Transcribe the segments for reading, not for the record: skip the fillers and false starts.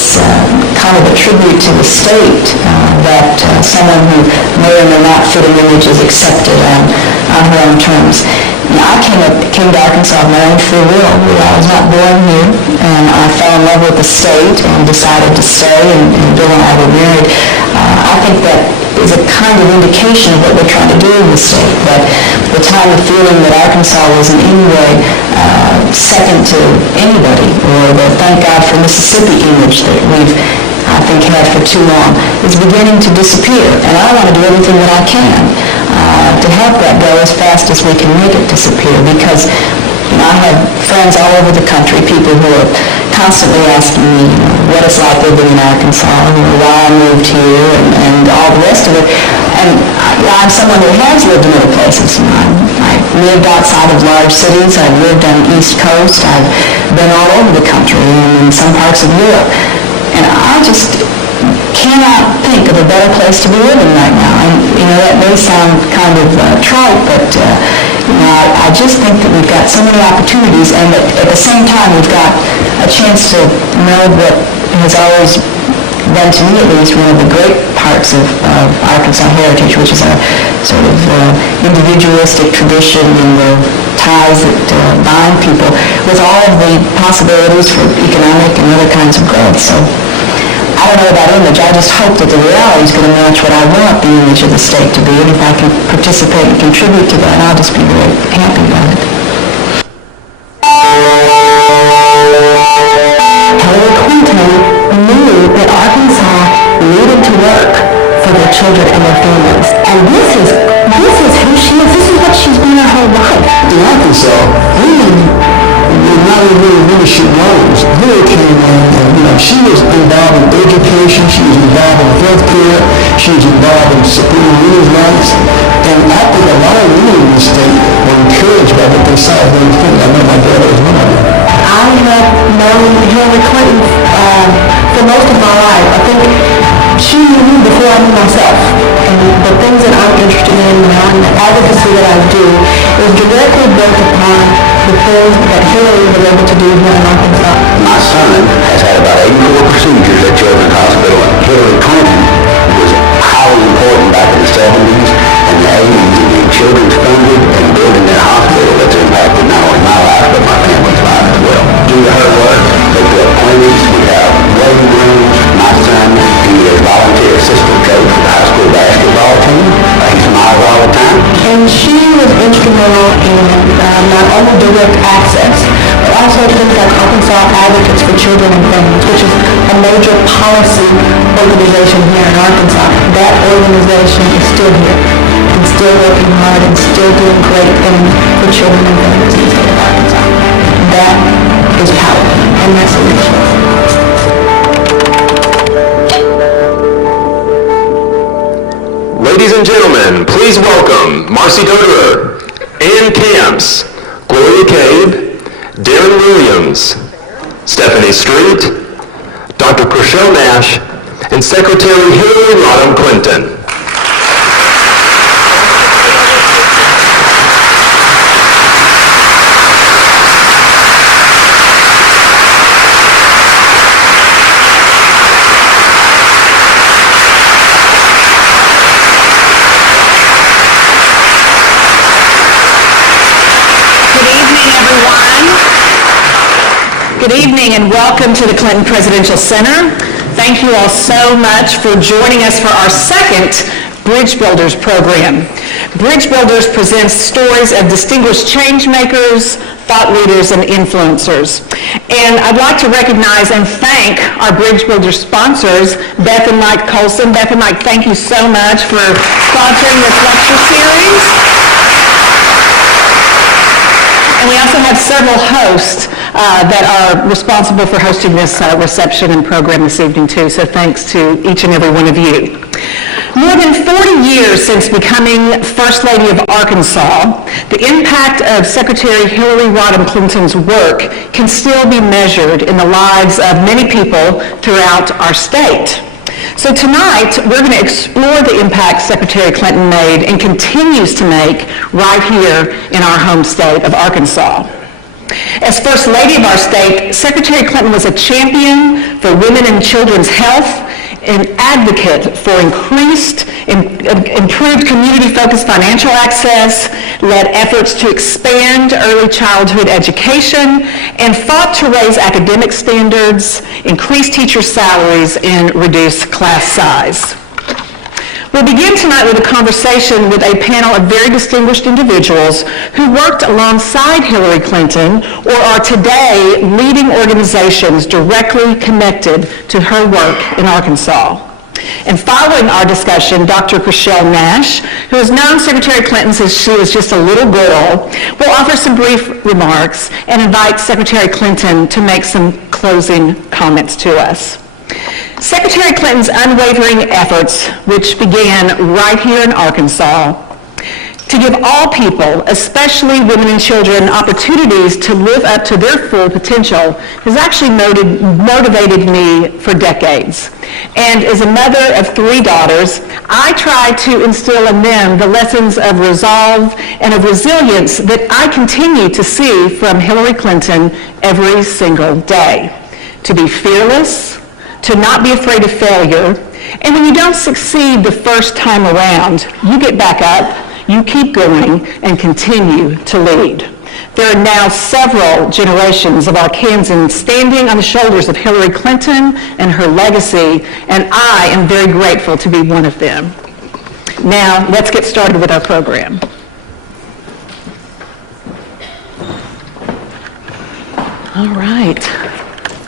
it's kind of a tribute to the state that someone who may or may not fit an image is accepted on her own terms. I came to Arkansas of my own free will. I was not born here, and I fell in love with the state and decided to stay, and Bill and I were married. I think that is a kind of indication of what we're trying to do in the state, that the time of feeling that Arkansas was in any way second to anybody, or the thank God for Mississippi image that we've, I think, had for too long, is beginning to disappear. And I want to do everything that I can to help that go as fast as we can make it disappear, because I have friends all over the country, people who are constantly asking me what it's like living in Arkansas, why I moved here, and all the rest of it. And I'm someone who has lived in other places. I lived outside of large cities. I've lived on the East Coast. I've been all over the country and in some parts of Europe. And I just cannot think of a better place to be living right now. And, that may sound kind of trite, but, I just think that we've got so many opportunities, and at the same time, we've got a chance to know what has always been, to me at least, one of the great parts of Arkansas heritage, which is a sort of individualistic tradition and the ties that bind people, with all of the possibilities for economic and other kinds of growth. So I don't know about image. I just hope that the reality is going to match what I want the image of the state to be, and if I can participate and contribute to that, I'll just be very happy about it. Hillary Clinton knew that Arkansas needed to work for their children and their families, and this is who she is. This is what she's been her whole life. In Arkansas, really should know. Hillary came in, and she was involved in education, she was involved in health care, she was involved in supporting women's rights, and I think a lot of women in the state were encouraged by what they saw of Hillary Clinton. I know my brother was one of them. I have known Hillary Clinton for most of my life. I think she knew me before I knew myself, and the things that I'm interested in and the advocacy that I do is directly built upon the things that Hillary was able to do here in Arkansas. My son has had about 84 procedures at Children's Hospital. Hillary Clinton was highly important back in the 70s and the 80s in getting children's funded and building their hospital that's impacted not only my life but my family's life as well. Due to her work, they built clinics, we have waiting rooms. My son, he is a volunteer assistant coach for the high school basketball team. He smiles all the time. And she was instrumental in not only direct access, but also things like Arkansas Advocates for Children and Families, which is a major policy organization here in Arkansas. That organization is still here and still working hard and still doing great things for children and families in the state of Arkansas. That is power, and that's leadership. Ladies and gentlemen, please welcome Marcy Doderer, Ann Camps, Gloria Cabe, Darren Williams, Stephanie Street, Dr. Chriselle Nash, and Secretary Hillary Rodham Clinton. Good evening and welcome to the Clinton Presidential Center. Thank you all so much for joining us for our second Bridge Builders program. Bridge Builders presents stories of distinguished change makers, thought leaders, and influencers. And I'd like to recognize and thank our Bridge Builders sponsors, Beth and Mike Colson. Beth and Mike, thank you so much for sponsoring this lecture series. And we also have several hosts that are responsible for hosting this reception and program this evening too, so thanks to each and every one of you. More than 40 years since becoming First Lady of Arkansas, the impact of Secretary Hillary Rodham Clinton's work can still be measured in the lives of many people throughout our state. So tonight, we're going to explore the impact Secretary Clinton made and continues to make right here in our home state of Arkansas. As First Lady of our state, Secretary Clinton was a champion for women and children's health, an advocate for improved community-focused financial access, led efforts to expand early childhood education, and fought to raise academic standards, increase teacher salaries, and reduce class size. We'll begin tonight with a conversation with a panel of very distinguished individuals who worked alongside Hillary Clinton or are today leading organizations directly connected to her work in Arkansas. And following our discussion, Dr. Chriselle Nash, who has known Secretary Clinton since she was just a little girl, will offer some brief remarks and invite Secretary Clinton to make some closing comments to us. Secretary Clinton's unwavering efforts, which began right here in Arkansas, to give all people, especially women and children, opportunities to live up to their full potential, has actually motivated me for decades. And as a mother of 3 daughters, I try to instill in them the lessons of resolve and of resilience that I continue to see from Hillary Clinton every single day. To be fearless, to not be afraid of failure, and when you don't succeed the first time around, you get back up, you keep going, and continue to lead. There are now several generations of Arkansans standing on the shoulders of Hillary Clinton and her legacy, and I am very grateful to be one of them. Now, let's get started with our program. All right.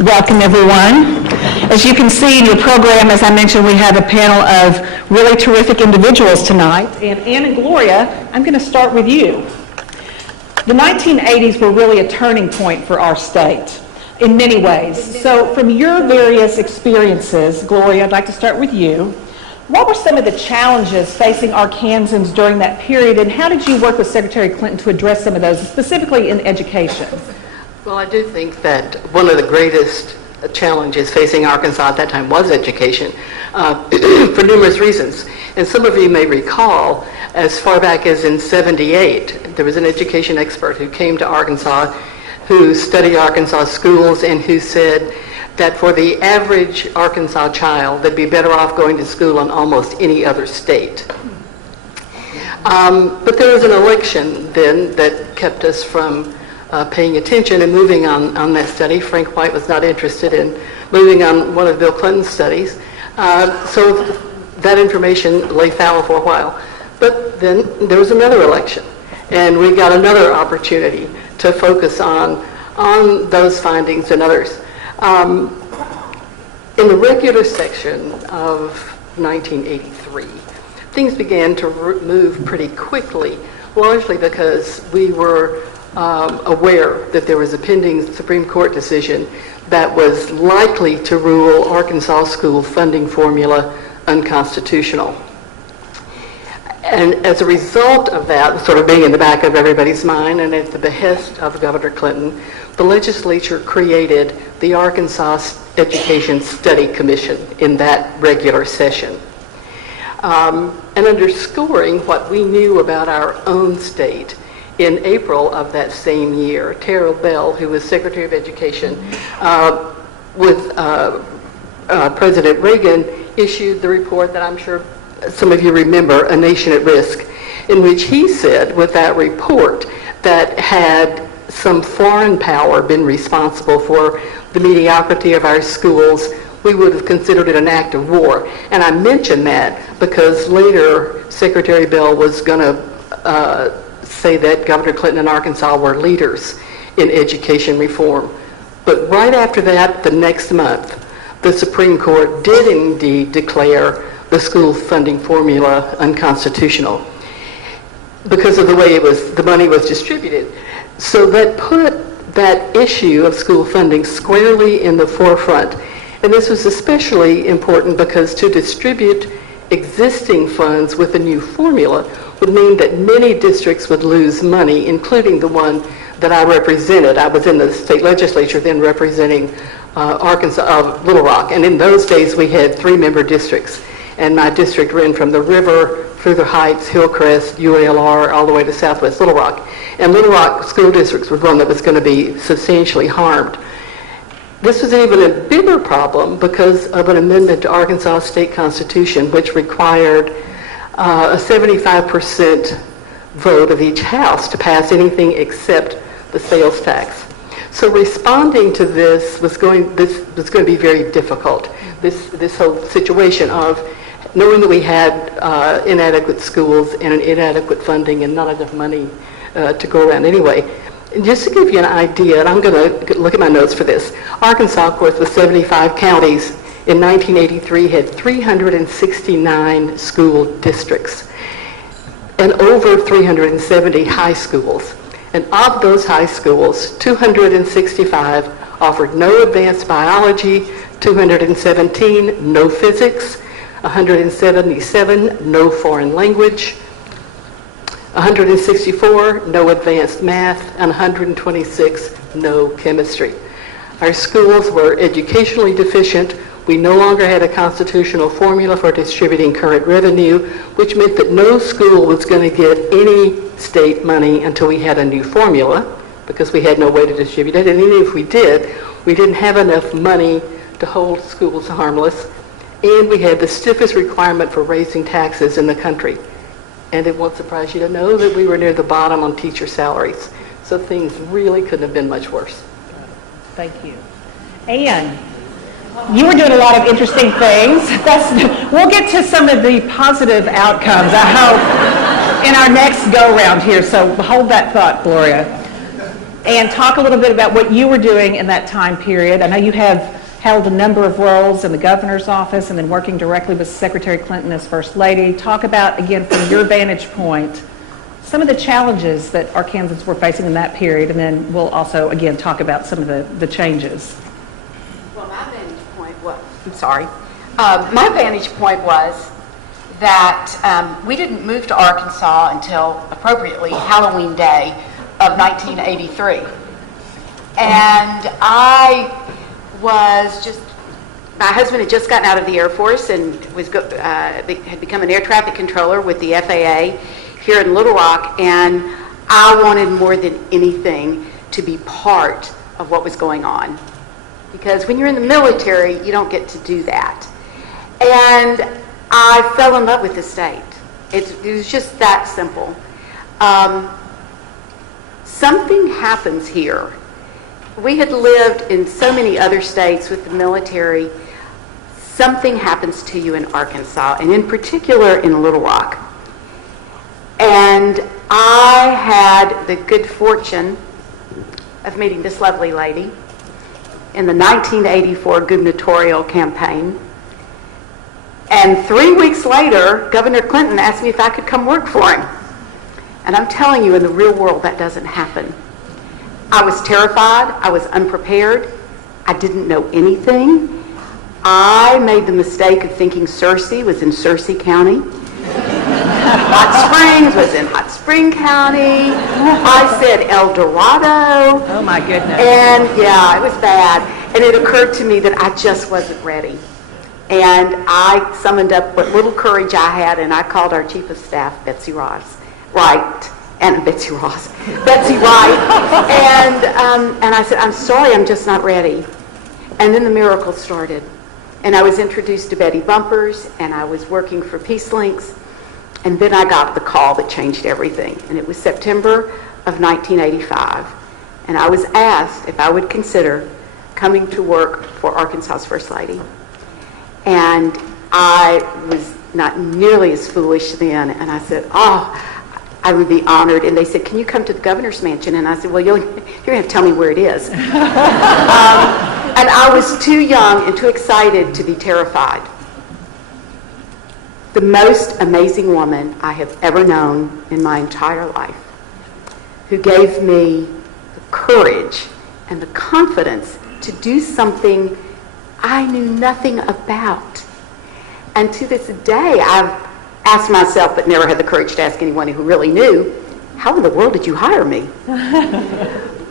Welcome, everyone. As you can see in your program, as I mentioned, we have a panel of really terrific individuals tonight. And Ann and Gloria, I'm going to start with you. The 1980s were really a turning point for our state in many ways. So from your various experiences, Gloria, I'd like to start with you. What were some of the challenges facing Arkansans during that period, and how did you work with Secretary Clinton to address some of those, specifically in education? Well, I do think that one of the greatest challenges facing Arkansas at that time was education for numerous reasons. And some of you may recall, as far back as in '78, there was an education expert who came to Arkansas, who studied Arkansas schools, and who said that for the average Arkansas child, they'd be better off going to school in almost any other state. But there was an election then that kept us from paying attention and moving on that study. Frank White was not interested in moving on one of Bill Clinton's studies. So that information lay fallow for a while. But then there was another election, and we got another opportunity to focus on those findings and others. In the regular section of 1983, things began to move pretty quickly, largely because we were aware that there was a pending Supreme Court decision that was likely to rule Arkansas school funding formula unconstitutional. And as a result of that sort of being in the back of everybody's mind, and at the behest of Governor Clinton, the legislature created the Arkansas Education Study Commission in that regular session. And underscoring what we knew about our own state, in April of that same year, Terrell Bell, who was Secretary of Education, with President Reagan, issued the report that I'm sure some of you remember, A Nation at Risk, in which he said with that report that had some foreign power been responsible for the mediocrity of our schools, we would have considered it an act of war. And I mention that because later Secretary Bell was going to say that Governor Clinton and Arkansas were leaders in education reform. But right after that, the next month, the Supreme Court did indeed declare the school funding formula unconstitutional because of the way the money was distributed. So that put that issue of school funding squarely in the forefront. And this was especially important because to distribute existing funds with a new formula would mean that many districts would lose money, including the one that I represented. I was in the state legislature then representing Little Rock. And in those days we had 3-member districts. And my district ran from the river through the Heights, Hillcrest, UALR, all the way to Southwest Little Rock. And Little Rock School District was one that was going to be substantially harmed. This was even a bigger problem because of an amendment to Arkansas State Constitution, which required a 75% vote of each house to pass anything except the sales tax. So responding to this was going to be very difficult. This whole situation of knowing that we had inadequate schools and an inadequate funding and not enough money to go around anyway. And just to give you an idea, and I'm going to look at my notes for this. Arkansas, of course, with 75 counties, in 1983 had 369 school districts and over 370 high schools. And of those high schools, 265 offered no advanced biology, 217 no physics, 177 no foreign language, 164 no advanced math, and 126 no chemistry. Our schools were educationally deficient. We no longer had a constitutional formula for distributing current revenue, which meant that no school was going to get any state money until we had a new formula, because we had no way to distribute it. And even if we did, we didn't have enough money to hold schools harmless. And we had the stiffest requirement for raising taxes in the country. And it won't surprise you to know that we were near the bottom on teacher salaries. So things really couldn't have been much worse. Thank you. Anne, you were doing a lot of interesting things. We'll get to some of the positive outcomes, I hope, in our next go-round here. So hold that thought, Gloria. And talk a little bit about what you were doing in that time period. I know you have held a number of roles in the governor's office and then working directly with Secretary Clinton as First Lady. Talk about, again, from your vantage point, some of the challenges that Arkansans were facing in that period, and then we'll also, again, talk about some of the changes. Well, my vantage point was, my vantage point was that we didn't move to Arkansas until, appropriately, Halloween Day of 1983. And my husband had just gotten out of the Air Force and had become an air traffic controller with the FAA here in Little Rock, and I wanted more than anything to be part of what was going on. Because when you're in the military, you don't get to do that. And I fell in love with the state. It was just that simple. Something happens here. We had lived in so many other states with the military. Something happens to you in Arkansas, and in particular in Little Rock. And I had the good fortune of meeting this lovely lady in the 1984 gubernatorial campaign. And 3 weeks later, Governor Clinton asked me if I could come work for him. And I'm telling you, in the real world, that doesn't happen. I was terrified. I was unprepared. I didn't know anything. I made the mistake of thinking Searcy was in Searcy County. Hot Springs was in Hot Spring County. I said El Dorado. Oh, my goodness. And, yeah, it was bad. And it occurred to me that I just wasn't ready. And I summoned up what little courage I had, and I called our Chief of Staff, Betsy Wright. And I said, I'm sorry, I'm just not ready. And then the miracle started. And I was introduced to Betty Bumpers, and I was working for Peace Links. And then I got the call that changed everything. And it was September of 1985. And I was asked if I would consider coming to work for Arkansas's First Lady. And I was not nearly as foolish then. And I said, I would be honored. And they said, can you come to the governor's mansion? And I said, well, you're going to have to tell me where it is. And I was too young and too excited to be terrified. The most amazing woman I have ever known in my entire life, who gave me the courage and the confidence to do something I knew nothing about. And to this day, I've asked myself, but never had the courage to ask anyone who really knew, how in the world did you hire me?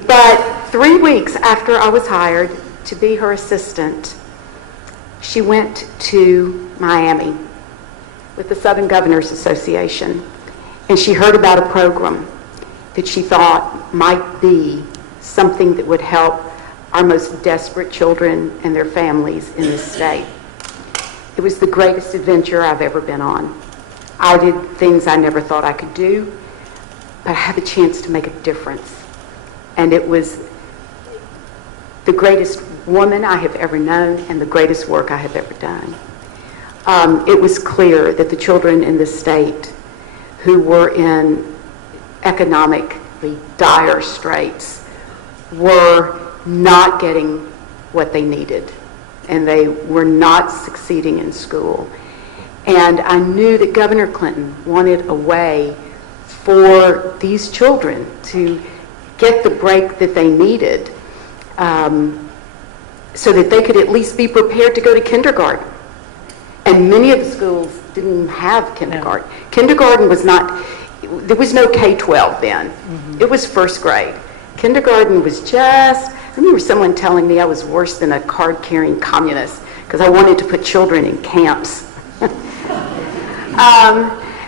But 3 weeks after I was hired to be her assistant, she went to Miami with the Southern Governors Association, and she heard about a program that she thought might be something that would help our most desperate children and their families in this state. It was the greatest adventure I've ever been on. I did things I never thought I could do, but I had the chance to make a difference. And it was the greatest woman I have ever known and the greatest work I have ever done. It was clear that the children in this state who were in economically dire straits were not getting what they needed, and they were not succeeding in school. And I knew that Governor Clinton wanted a way for these children to get the break that they needed, so that they could at least be prepared to go to kindergarten. And many of the schools didn't have kindergarten. No. Kindergarten was not, there was no K-12 then. Mm-hmm. It was first grade. Kindergarten was just, I remember someone telling me I was worse than a card-carrying communist because I wanted to put children in camps.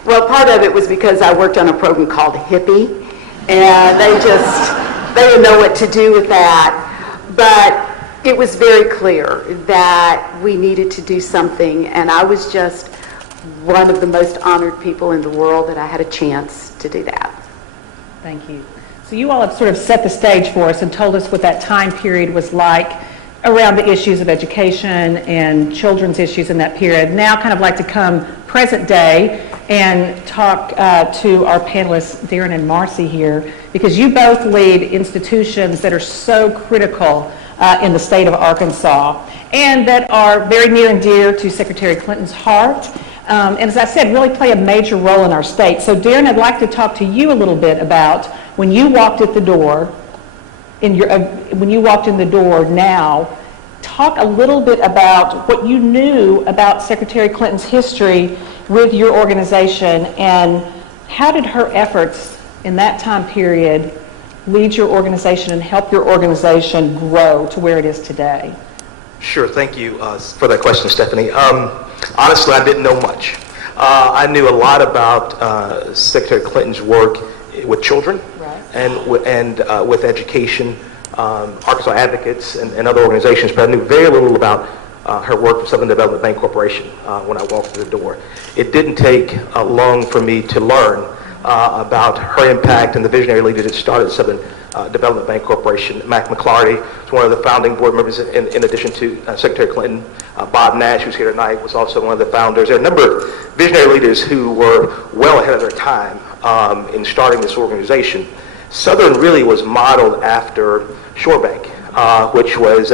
Well, part of it was because I worked on a program called Hippie, and they didn't know what to do with that. But it was very clear that we needed to do something, and I was just one of the most honored people in the world that I had a chance to do that. Thank you. So you all have sort of set the stage for us and told us what that time period was like around the issues of education and children's issues in that period. Now I'd kind of like to come present day and talk to our panelists, Darren and Marcy here, because you both lead institutions that are so critical in the state of Arkansas and that are very near and dear to Secretary Clinton's heart. And as I said, really play a major role in our state. So Darren, I'd like to talk to you a little bit about when you walked at the door, when you walked in the door now, talk a little bit about what you knew about Secretary Clinton's history with your organization and how did her efforts in that time period lead your organization and help your organization grow to where it is today? Sure, thank you for that question, Stephanie. Honestly, I didn't know much. I knew a lot about Secretary Clinton's work with children, right, and with education, Arkansas Advocates and other organizations, but I knew very little about her work for Southern Development Bank Corporation when I walked through the door. It didn't take long for me to learn about her impact and the visionary leader that started Southern Development Bank Corporation. Mac McClarty was one of the founding board members in addition to Secretary Clinton. Bob Nash, who's here tonight, was also one of the founders. There are a number of visionary leaders who were well ahead of their time in starting this organization. Southern really was modeled after Shore Bank, which was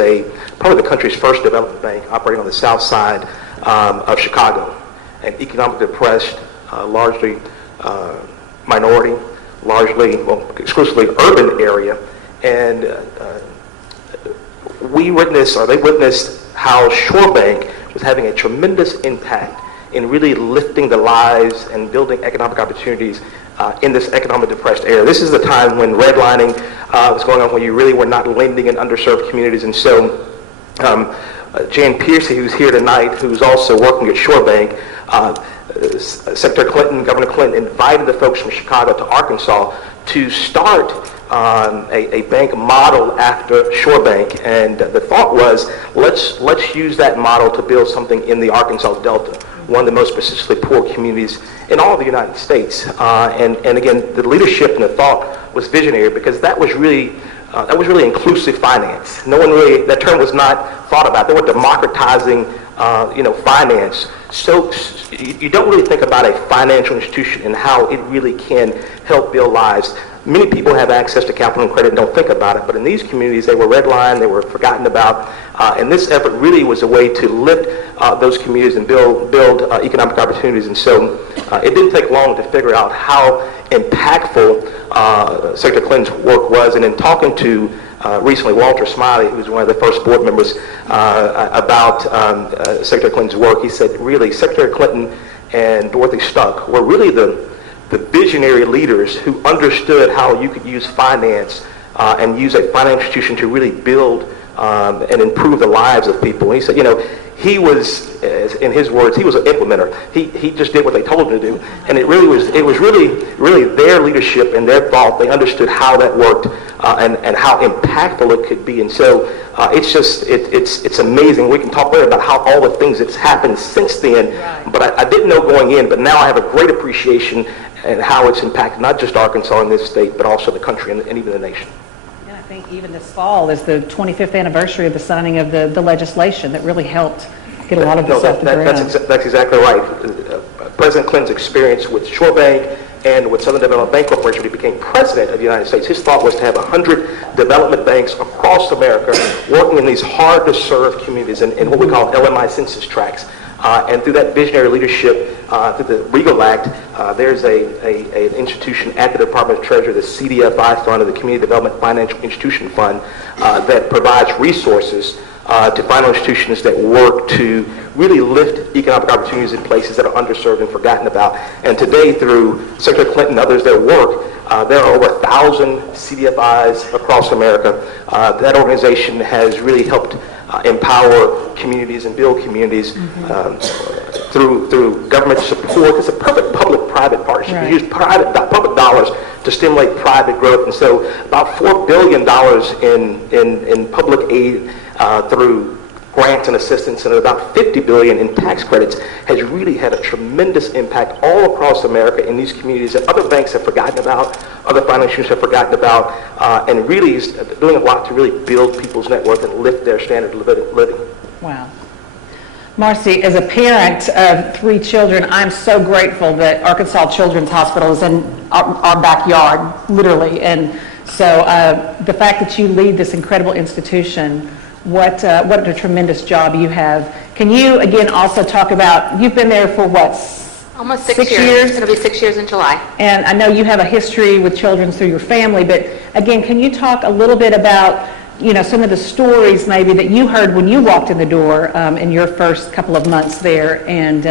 probably the country's first development bank operating on the south side of Chicago, an economically depressed, largely minority, exclusively urban area. And they witnessed how Shore Bank was having a tremendous impact in really lifting the lives and building economic opportunities in this economically depressed area. This is the time when redlining was going on, when you really were not lending in underserved communities. And so Jan Piercy, who's here tonight, who's also working at Shore Bank, Secretary Clinton, Governor Clinton invited the folks from Chicago to Arkansas to start a bank model after Shore Bank, and the thought was, let's use that model to build something in the Arkansas Delta, one of the most persistently poor communities in all of the United States. And again, the leadership and the thought was visionary because that was really inclusive finance. No one really, that term was not thought about. They were democratizing, finance. So you don't really think about a financial institution and how it really can help build lives. Many people have access to capital and credit and don't think about it, but in these communities, they were redlined, they were forgotten about, and this effort really was a way to lift those communities and build economic opportunities. And so it didn't take long to figure out how impactful Secretary Clinton's work was. And in talking to recently Walter Smiley, who's one of the first board members, about Secretary Clinton's work, he said, really, Secretary Clinton and Dorothy Stuck were really the visionary leaders who understood how you could use finance and use a financial institution to really build and improve the lives of people. And he said, he was, as in his words, he was an implementer. He just did what they told him to do. And it was really their leadership and their thought. They understood how that worked and how impactful it could be. And so it's amazing. We can talk later about how all the things that's happened since then. Right. But I didn't know going in, but now I have a great appreciation and how it's impacted not just Arkansas in this state, but also the country and even the nation. And I think even this fall is the 25th anniversary of the signing of the legislation that really helped get a lot of this off the ground. That's exactly right. President Clinton's experience with Shore Bank and with Southern Development Bank Corporation, when he became president of the United States, his thought was to have 100 development banks across America working in these hard-to-serve communities in what we call LMI census tracts. And through that visionary leadership, through the Regal Act, there's an institution at the Department of Treasury, the CDFI Fund, or the Community Development Financial Institution Fund, that provides resources to financial institutions that work to really lift economic opportunities in places that are underserved and forgotten about. And today, through Secretary Clinton and others, their work, there are over 1,000 CDFIs across America. That organization has really helped empower communities and build communities through government support. It's a perfect public-private partnership. Right. You use public dollars to stimulate private growth. And so about $4 billion in public aid through grants and assistance and about $50 billion in tax credits has really had a tremendous impact all across America in these communities that other banks have forgotten about, other financial institutions have forgotten about, and really is doing a lot to really build people's net worth and lift their standard of living. Wow. Marcy, as a parent of 3 children, I'm so grateful that Arkansas Children's Hospital is in our backyard, literally. And so the fact that you lead this incredible institution, what a tremendous job you have. Can you, again, also talk about, you've been there for what? Almost 6 years. It'll be 6 years in July. And I know you have a history with children through your family, but again, can you talk a little bit about, some of the stories maybe that you heard when you walked in the door in your first couple of months there, and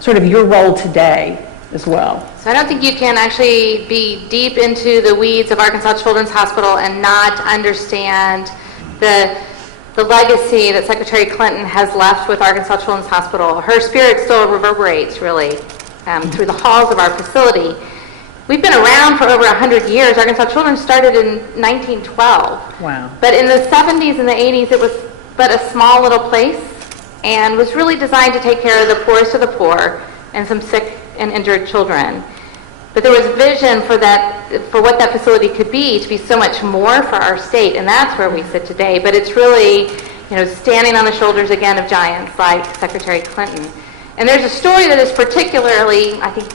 sort of your role today as well? So I don't think you can actually be deep into the weeds of Arkansas Children's Hospital and not understand the legacy that Secretary Clinton has left with Arkansas Children's Hospital. Her spirit still reverberates, really, through the halls of our facility. We've been around for over 100 years. Arkansas Children started in 1912. Wow. But in the 70s and the 80s, it was but a small little place and was really designed to take care of the poorest of the poor and some sick and injured children. But there was vision for what that facility could be, to be so much more for our state, and that's where we sit today. But it's really, standing on the shoulders again of giants like Secretary Clinton. And there's a story that is particularly, I think,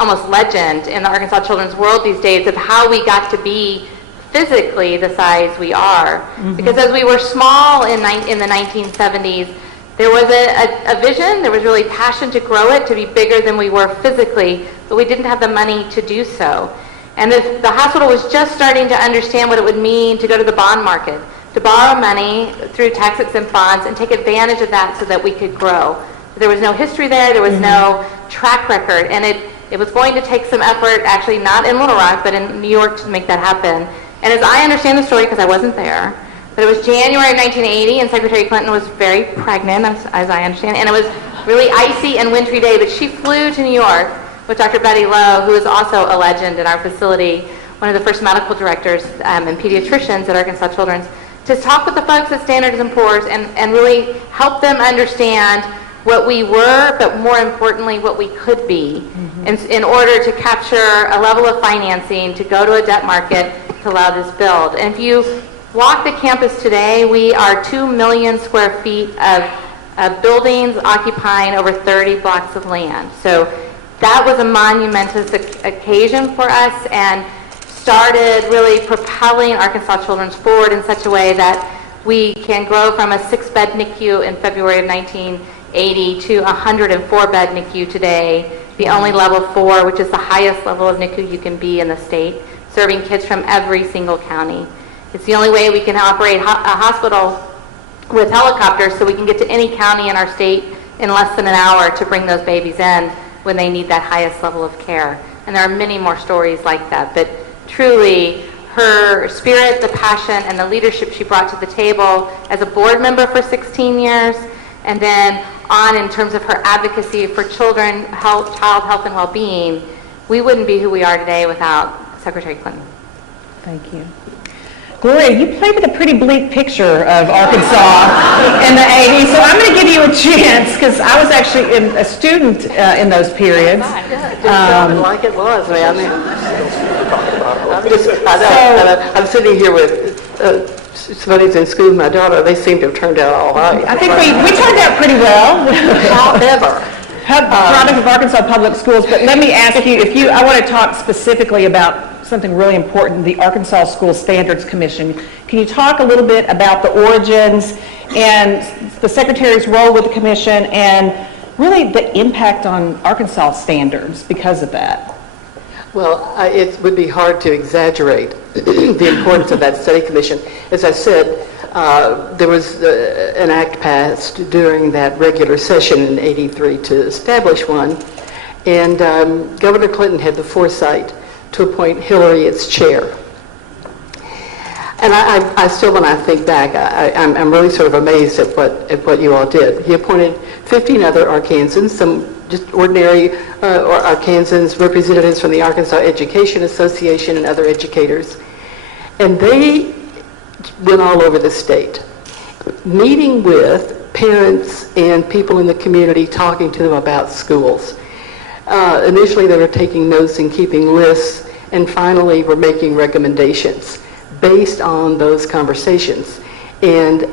almost legend in the Arkansas children's world these days of how we got to be physically the size we are. Mm-hmm. Because as we were small in the 1970s, there was a vision, there was really passion to grow it, to be bigger than we were physically, but we didn't have the money to do so. And the hospital was just starting to understand what it would mean to go to the bond market, to borrow money through tax-exempt bonds and take advantage of that so that we could grow. There was no history there, there was mm-hmm. no track record, and it was going to take some effort, actually not in Little Rock, but in New York to make that happen. And as I understand the story, because I wasn't there, but it was January 1980, and Secretary Clinton was very pregnant, as I understand, and it was really icy and wintry day, but she flew to New York with Dr. Betty Lowe, who is also a legend in our facility, one of the first medical directors and pediatricians at Arkansas Children's, to talk with the folks at Standard & Poor's and really help them understand what we were, but more importantly, what we could be, mm-hmm. in order to capture a level of financing, to go to a debt market to allow this build. And if you walk the campus today, we are 2 million square feet of buildings occupying over 30 blocks of land. So that was a monumentous occasion for us and started really propelling Arkansas Children's forward in such a way that we can grow from a 6-bed NICU in February of 1980 to a 104-bed NICU today, the only level 4, which is the highest level of NICU you can be in the state, serving kids from every single county. It's the only way we can operate a hospital with helicopters so we can get to any county in our state in less than an hour to bring those babies in when they need that highest level of care. And there are many more stories like that, but truly her spirit, the passion, and the leadership she brought to the table as a board member for 16 years and then on in terms of her advocacy for children, health, child health and well-being, we wouldn't be who we are today without Secretary Clinton. Thank you. Gloria, you painted a pretty bleak picture of Arkansas in the 80s, so I'm going to give you a chance, because I was actually a student in those periods. Like it was, man. I'm sitting here with somebody's in school with my daughter. They seem to have turned out all right. I think we turned out pretty well. However, product of Arkansas Public Schools, but let me ask you, I want to talk specifically about something really important, the Arkansas School Standards Commission. Can you talk a little bit about the origins and the Secretary's role with the commission and really the impact on Arkansas standards because of that? well, it would be hard to exaggerate the importance of that study commission. As I said, there was an act passed during that regular session in '83 to establish one, and Governor Clinton had the foresight to appoint Hillary its chair. And I still, when I think back, I'm really sort of amazed at what you all did. He appointed 15 other Arkansans, some just ordinary Arkansans, representatives from the Arkansas Education Association and other educators. And they went all over the state, meeting with parents and people in the community, talking to them about schools. Initially, they were taking notes and keeping lists, and finally were making recommendations based on those conversations. And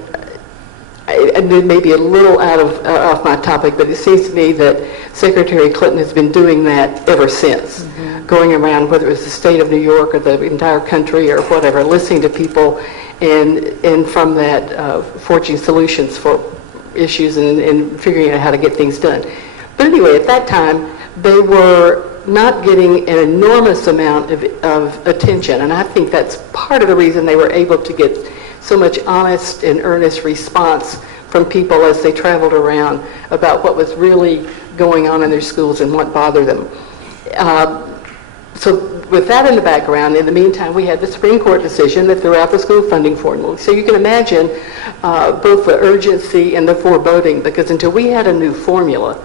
it may be a little off my topic, but it seems to me that Secretary Clinton has been doing that ever since, going around, whether it was the state of New York or the entire country or whatever, listening to people, and from that forging solutions for issues and figuring out how to get things done. But anyway, at that time, they were not getting an enormous amount of attention, and I think that's part of the reason they were able to get so much honest and earnest response from people as they traveled around about what was really going on in their schools and what bothered them. So with that in the background, in the meantime, we had the Supreme Court decision that threw out the school funding formula. So you can imagine both the urgency and the foreboding, because until we had a new formula,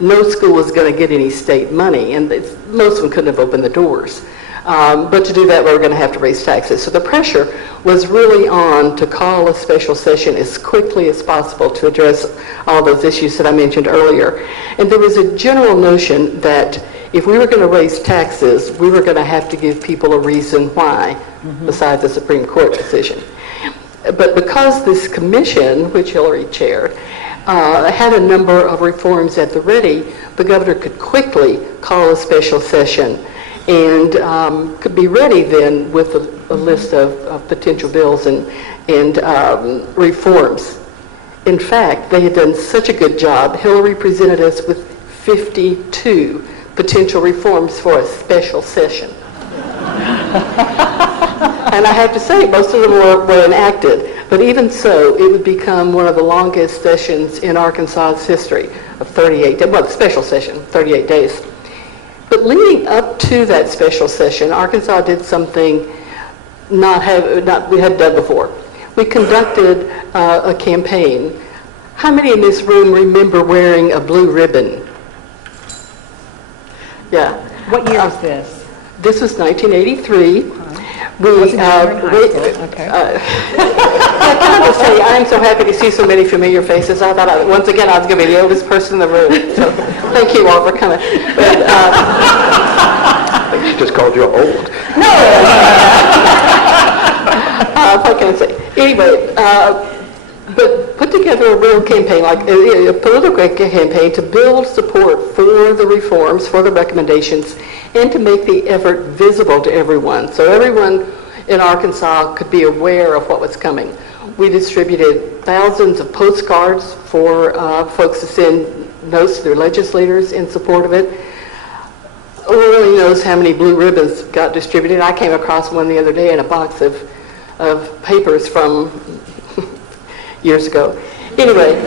no school was going to get any state money, and most of them couldn't have opened the doors. But to do that, we were going to have to raise taxes. So the pressure was really on to call a special session as quickly as possible to address all those issues that I mentioned earlier. And there was a general notion that if we were going to raise taxes, we were going to have to give people a reason why, besides the Supreme Court decision. But because this commission, which Hillary chaired, had a number of reforms at the ready, the governor could quickly call a special session and could be ready then with a list of potential bills and reforms. In fact, they had done such a good job. Hillary presented us with 52 potential reforms for a special session. And I have to say, most of them were enacted. But even so, it would become one of the longest sessions in Arkansas's history of 38 days. Well, the special session, 38 days. But leading up to that special session, Arkansas did something we hadn't done before. We conducted a campaign. How many in this room remember wearing a blue ribbon? Yeah. What year was this? This was 1983. Okay. I have to say, I am so happy to see so many familiar faces. I thought, once again, I was going to be the oldest person in the room. So thank you all for coming. But, I think she just called you old. No. What can I say? Anyway, but put together a real campaign, like a political campaign, to build support for the reforms, for the recommendations, and to make the effort visible to everyone. So everyone in Arkansas could be aware of what was coming. We distributed thousands of postcards for folks to send notes to their legislators in support of it. Who really knows how many blue ribbons got distributed? I came across one the other day in a box of papers from years ago. Anyway,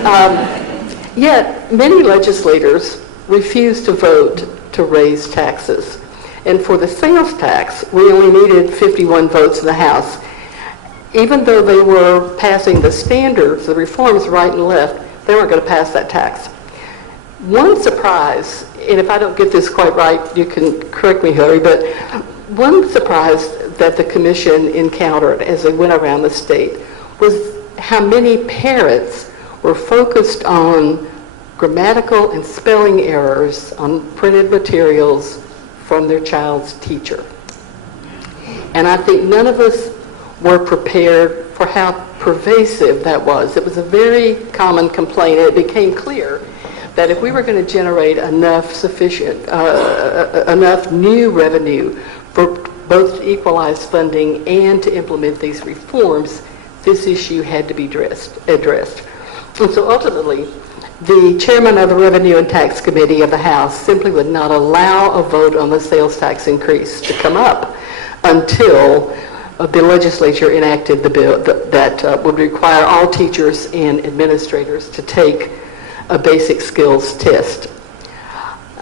yet many legislators refused to vote to raise taxes. And for the sales tax, we only needed 51 votes in the House. Even though they were passing the standards, the reforms right and left, They weren't going to pass that tax. One surprise, and if I don't get this quite right, you can correct me, Hillary, but one surprise that the commission encountered as they went around the state was how many parents were focused on grammatical and spelling errors on printed materials from their child's teacher. And I think none of us were prepared for how pervasive that was. It was a very common complaint. It became clear that if we were going to generate enough new revenue for both to equalize funding and to implement these reforms, this issue had to be addressed. And so ultimately, the chairman of the Revenue and Tax Committee of the House simply would not allow a vote on the sales tax increase to come up until the legislature enacted the bill that would require all teachers and administrators to take a basic skills test.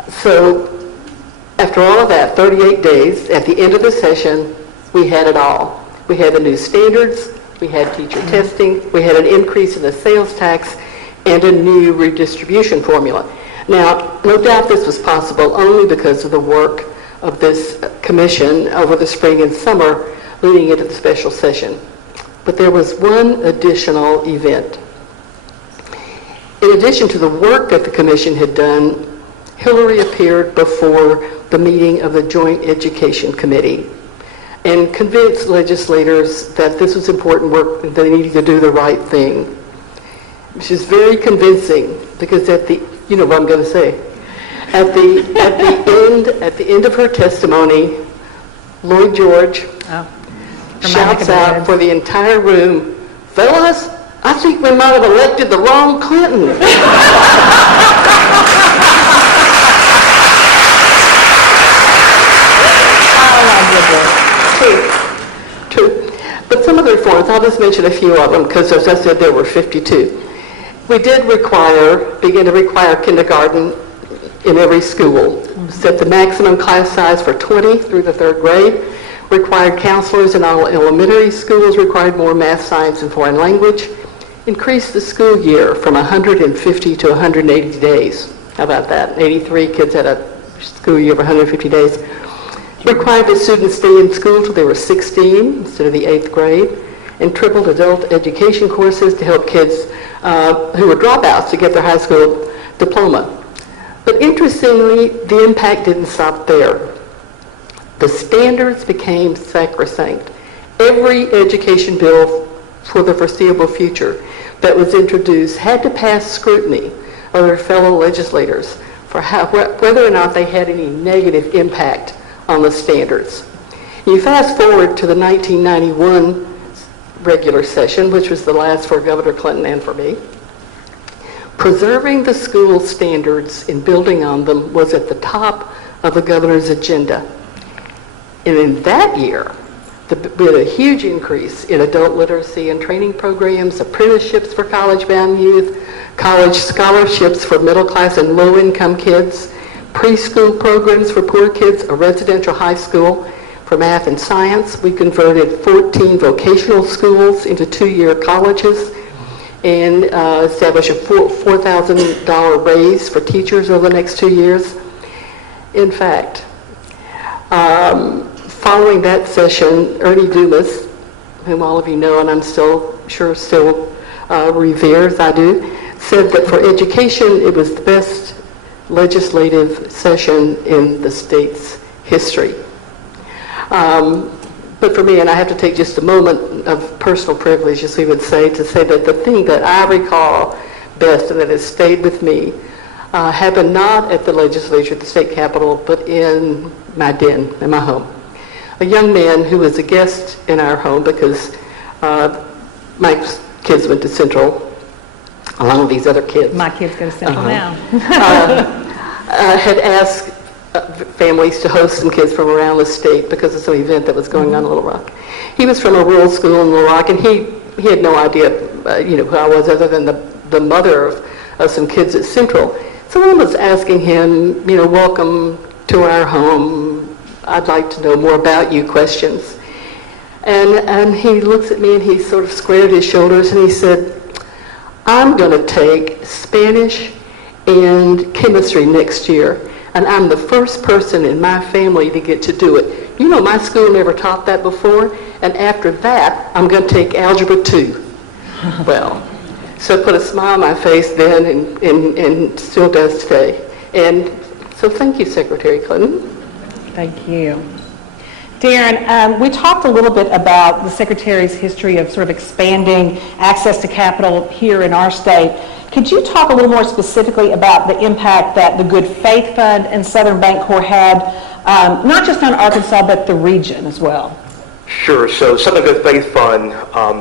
So after all of that, 38 days, at the end of the session, we had it all. We had the new standards, we had teacher testing, we had an increase in the sales tax, and a new redistribution formula. Now, no doubt this was possible only because of the work of this commission over the spring and summer leading into the special session. But there was one additional event. In addition to the work that the commission had done, Hillary appeared before the meeting of the Joint Education Committee and convinced legislators that this was important work and they needed to do the right thing. She's very convincing because you know what I'm going to say. At the end of her testimony, Lloyd George shouts out for the entire room, "Fellas, I think we might have elected the wrong Clinton." True. But some of the reforms, I'll just mention a few of them because, as I said, there were 52. We did begin to require kindergarten in every school, set the maximum class size for 20 through the third grade, required counselors in all elementary schools, required more math, science, and foreign language, increased the school year from 150 to 180 days. How about that? 83 kids had a school year of 150 days. Required that students stay in school till they were 16 instead of the 8th grade, and tripled adult education courses to help kids who were dropouts to get their high school diploma. But interestingly, the impact didn't stop there. The standards became sacrosanct. Every education bill for the foreseeable future that was introduced had to pass scrutiny of their fellow legislators for whether or not they had any negative impact on the standards. You fast forward to the 1991 regular session, which was the last for Governor Clinton and for me. Preserving the school standards and building on them was at the top of the governor's agenda. And in that year, we had a huge increase in adult literacy and training programs, apprenticeships for college-bound youth, college scholarships for middle-class and low-income kids, preschool programs for poor kids, a residential high school for math and science. We converted 14 vocational schools into 2-year colleges and established a $4,000 raise for teachers over the next 2 years. In fact, following that session, Ernie Dumas, whom all of you know and I'm still revere as I do, said that for education it was the best legislative session in the state's history. But for me, and I have to take just a moment of personal privilege, as we would say, to say that the thing that I recall best and that has stayed with me happened not at the legislature, at the state capitol, but in my den, in my home. A young man who was a guest in our home because my kids went to Central, along with these other kids. My kids go to Central now. Had asked families to host some kids from around the state because of some event that was going on in Little Rock. He was from a rural school in Little Rock, and he had no idea, who I was, other than the mother of some kids at Central. Someone was asking him, welcome to our home. I'd like to know more about you questions. And he looks at me and he sort of squared his shoulders and he said, I'm going to take Spanish and chemistry next year, and I'm the first person in my family to get to do it. You know, my school never taught that before, and after that, I'm going to take Algebra 2. Well, so it put a smile on my face then and still does today. And so thank you, Secretary Clinton. Thank you. Darren, we talked a little bit about the Secretary's history of sort of expanding access to capital here in our state. Could you talk a little more specifically about the impact that the Good Faith Fund and Southern Bancorp had, not just on Arkansas, but the region as well? Sure. So Southern Good Faith Fund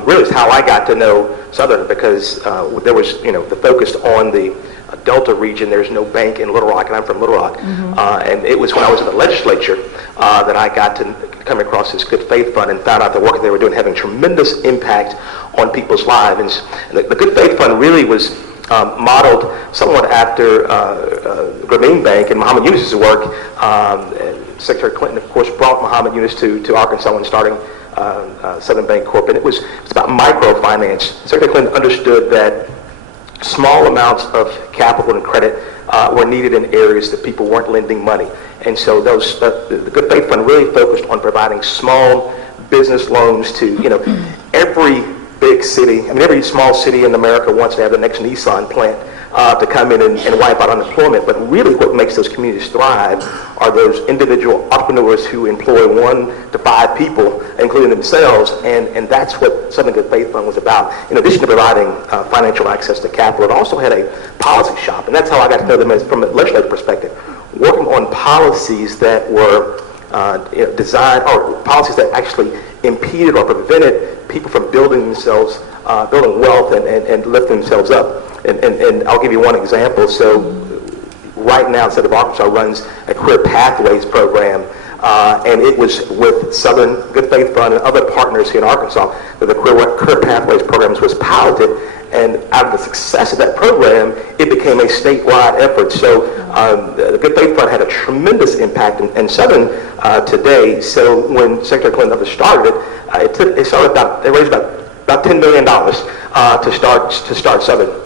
really is how I got to know Southern, because there was, the focus on the Delta region. There's no bank in Little Rock, and I'm from Little Rock. And it was when I was in the legislature that I got to come across this Good Faith Fund and found out the work they were doing having tremendous impact on people's lives. And the Good Faith Fund really was modeled somewhat after Grameen Bank and Muhammad Yunus's work. Secretary Clinton, of course, brought Muhammad Yunus to Arkansas when starting Southern Bancorp, and it was about microfinance. Secretary Clinton understood that small amounts of capital and credit were needed in areas that people weren't lending money. And so the Good Faith Fund really focused on providing small business loans to, every big city. I mean, every small city in America wants to have the next Nissan plant to come in and wipe out unemployment. But really what makes those communities thrive are those individual entrepreneurs who employ 1 to 5 people, including themselves. And that's what Southern Good Faith Fund was about. In addition to providing financial access to capital, it also had a policy shop. And that's how I got to know them from a legislative perspective, working on policies that were designed, or policies that actually impeded or prevented people from building themselves, building wealth and lifting themselves up. And I'll give you one example. So right now, the state of Arkansas runs a Career Pathways program, and it was with Southern Good Faith Fund and other partners here in Arkansas that the Career Pathways programs was piloted. And out of the success of that program, it became a statewide effort. So the Good Faith Fund had a tremendous impact in Southern today. So when Secretary Clinton started it, they raised about $10 million to start Southern.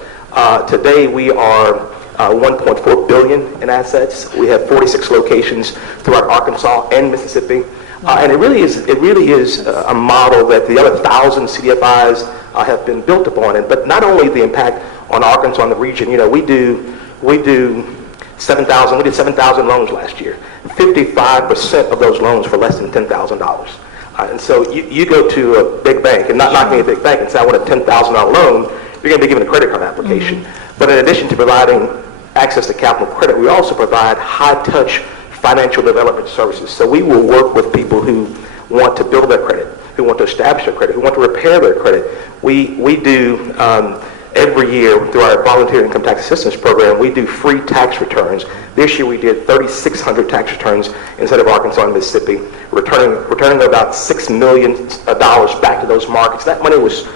Today we are $1.4 billion in assets. We have 46 locations throughout Arkansas and Mississippi. And it really is a model that the other 1,000 CDFIs have been built upon. But not only the impact on Arkansas and the region, we did 7,000 loans last year. 55% of those loans for less than $10,000. And so you go to a big bank, and not knocking a big bank, and say I want a $10,000 loan, you're going to be given a credit card application. But in addition to providing access to capital credit, we also provide high-touch financial development services. So we will work with people who want to build their credit, who want to establish their credit, who want to repair their credit. We do every year through our volunteer income tax assistance program, we do free tax returns. This year we did 3,600 tax returns in the state of Arkansas and Mississippi, returning about $6 million back to those markets. That money was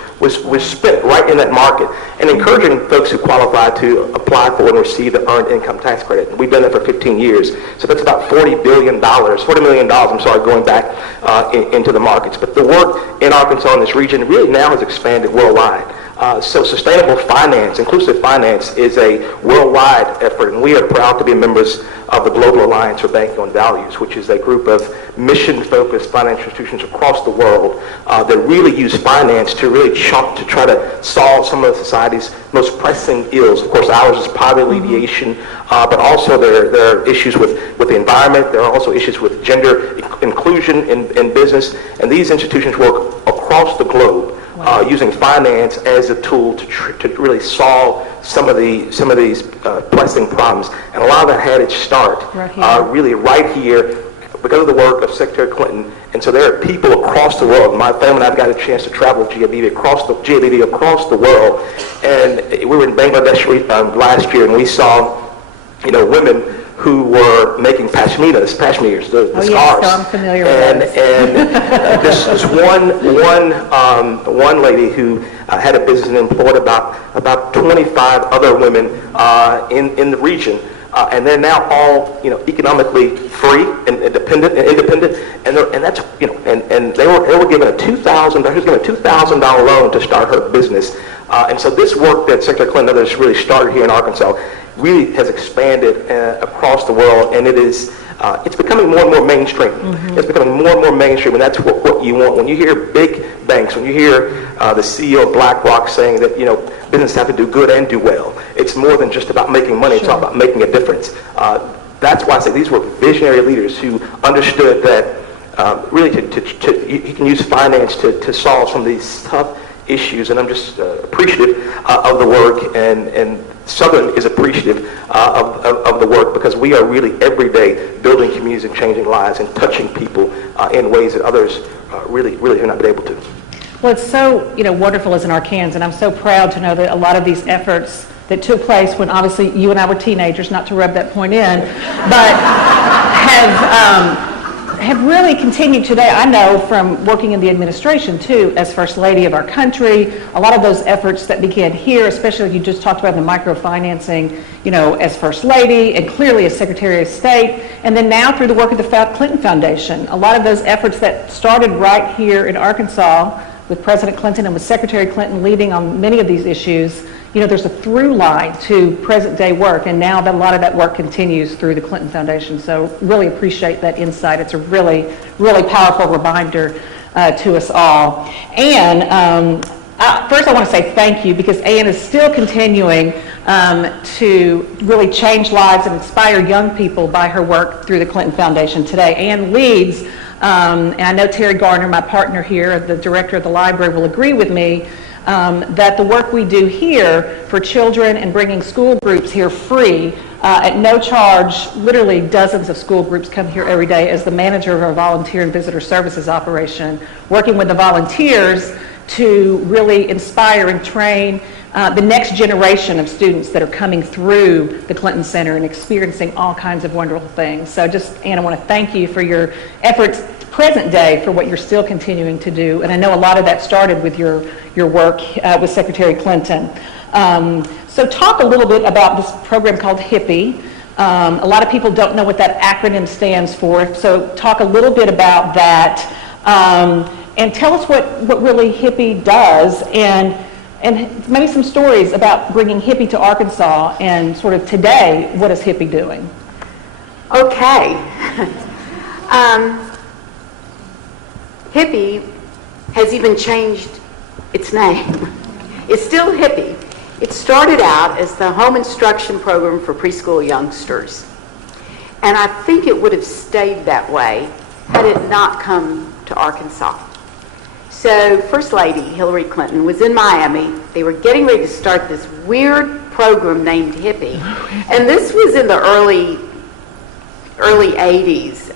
spent right in that market, and encouraging folks who qualify to apply for and receive the earned income tax credit. We've done that for 15 years. So that's about $40 million, going back into the markets. But the work in Arkansas and this region really now has expanded worldwide. So sustainable finance, inclusive finance, is a worldwide effort, and we are proud to be members of the Global Alliance for Banking on Values, which is a group of mission-focused financial institutions across the world that really use finance to really try to solve some of society's most pressing ills. Of course, ours is poverty alleviation, but also there are issues with the environment. There are also issues with gender inclusion in business, and these institutions work across the globe. Using finance as a tool to really solve some of these pressing problems, and a lot of that had its start really right here because of the work of Secretary Clinton. And so there are people across the world. My family and I've got a chance to travel with GABV across the world, and we were in Bangladesh last year, and we saw women who were making pashmirs, the scarves. Yes, so I'm familiar with those. And this one lady who had a business and employed about 25 other women in the region. and they're now all, economically free and independent, and that's, and they were given a $2,000 loan to start her business. And so this work that Secretary Clinton and others really started here in Arkansas really has expanded across the world, and it's becoming more and more mainstream. Mm-hmm. It's becoming more and more mainstream, and that's what you want. When you hear big banks, when you hear the CEO of BlackRock saying that, businesses have to do good and do well, it's more than just about making money. Sure. It's all about making a difference. That's why I say these were visionary leaders who understood that really you can use finance to solve some of these tough issues, and I'm just appreciative of the work, and Southern is appreciative of the work, because we are really every day building communities and changing lives and touching people in ways that others really have not been able to. Well, it's so wonderful as an Arkansans, and I'm so proud to know that a lot of these efforts that took place when obviously you and I were teenagers, not to rub that point in, but have really continued today. I know from working in the administration too, as First Lady of our country, a lot of those efforts that began here, especially you just talked about the microfinancing, as First Lady and clearly as Secretary of State, and then now through the work of the Clinton Foundation, a lot of those efforts that started right here in Arkansas with President Clinton and with Secretary Clinton leading on many of these issues. There's a through line to present day work, and now that a lot of that work continues through the Clinton Foundation. So really appreciate that insight. It's a really, really powerful reminder to us all. And first I want to say thank you, because Ann is still continuing to really change lives and inspire young people by her work through the Clinton Foundation today. Ann leads, and I know Terry Garner, my partner here, the director of the library, will agree with me, that the work we do here for children and bringing school groups here free at no charge, literally dozens of school groups come here every day as the manager of our volunteer and visitor services operation, working with the volunteers to really inspire and train the next generation of students that are coming through the Clinton Center and experiencing all kinds of wonderful things. So Ann, I want to thank you for your efforts present day, for what you're still continuing to do. And I know a lot of that started with your work with Secretary Clinton. So talk a little bit about this program called HIPPY. A lot of people don't know what that acronym stands for, so talk a little bit about that. And tell us what really HIPPY does, and maybe some stories about bringing HIPPY to Arkansas, and sort of today, what is HIPPY doing? Okay. HIPPY has even changed its name. It's still HIPPY. It started out as the Home Instruction Program for Preschool Youngsters. And I think it would have stayed that way had it not come to Arkansas. So First Lady Hillary Clinton was in Miami. They were getting ready to start this weird program named HIPPY. And this was in the early 80s.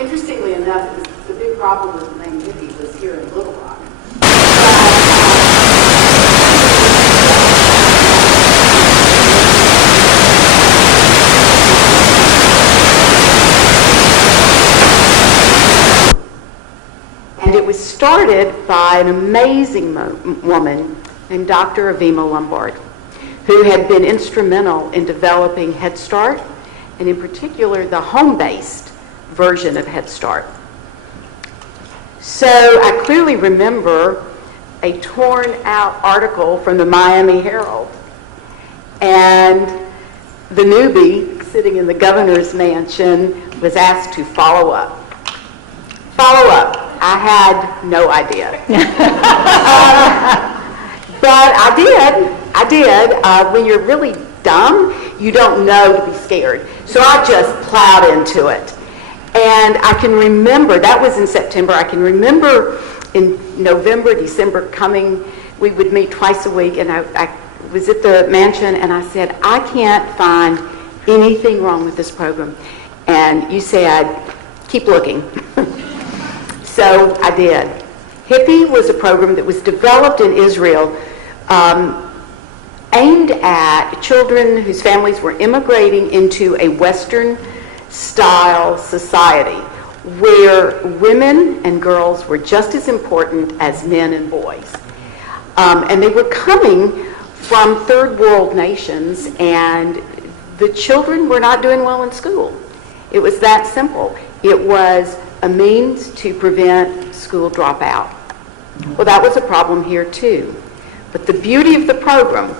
Interestingly enough, the big problem with the name HIPPY was here in Little Rock. And it was started by an amazing woman named Dr. Avima Lombard, who had been instrumental in developing Head Start, and in particular the home-based version of Head Start. So I clearly remember a torn out article from the Miami Herald, and the newbie sitting in the governor's mansion was asked to follow up. I had no idea. But I did. When you're really dumb, you don't know to be scared. So I just plowed into it. And I can remember, that was in September, I can remember in November, December coming, we would meet twice a week, and I was at the mansion, and I said, I can't find anything wrong with this program. And you said, keep looking. So I did. HIPPY was a program that was developed in Israel, aimed at children whose families were immigrating into a Western-style society where women and girls were just as important as men and boys. And they were coming from third world nations, and the children were not doing well in school. It was that simple. It was a means to prevent school dropout. Well, that was a problem here too. But the beauty of the program,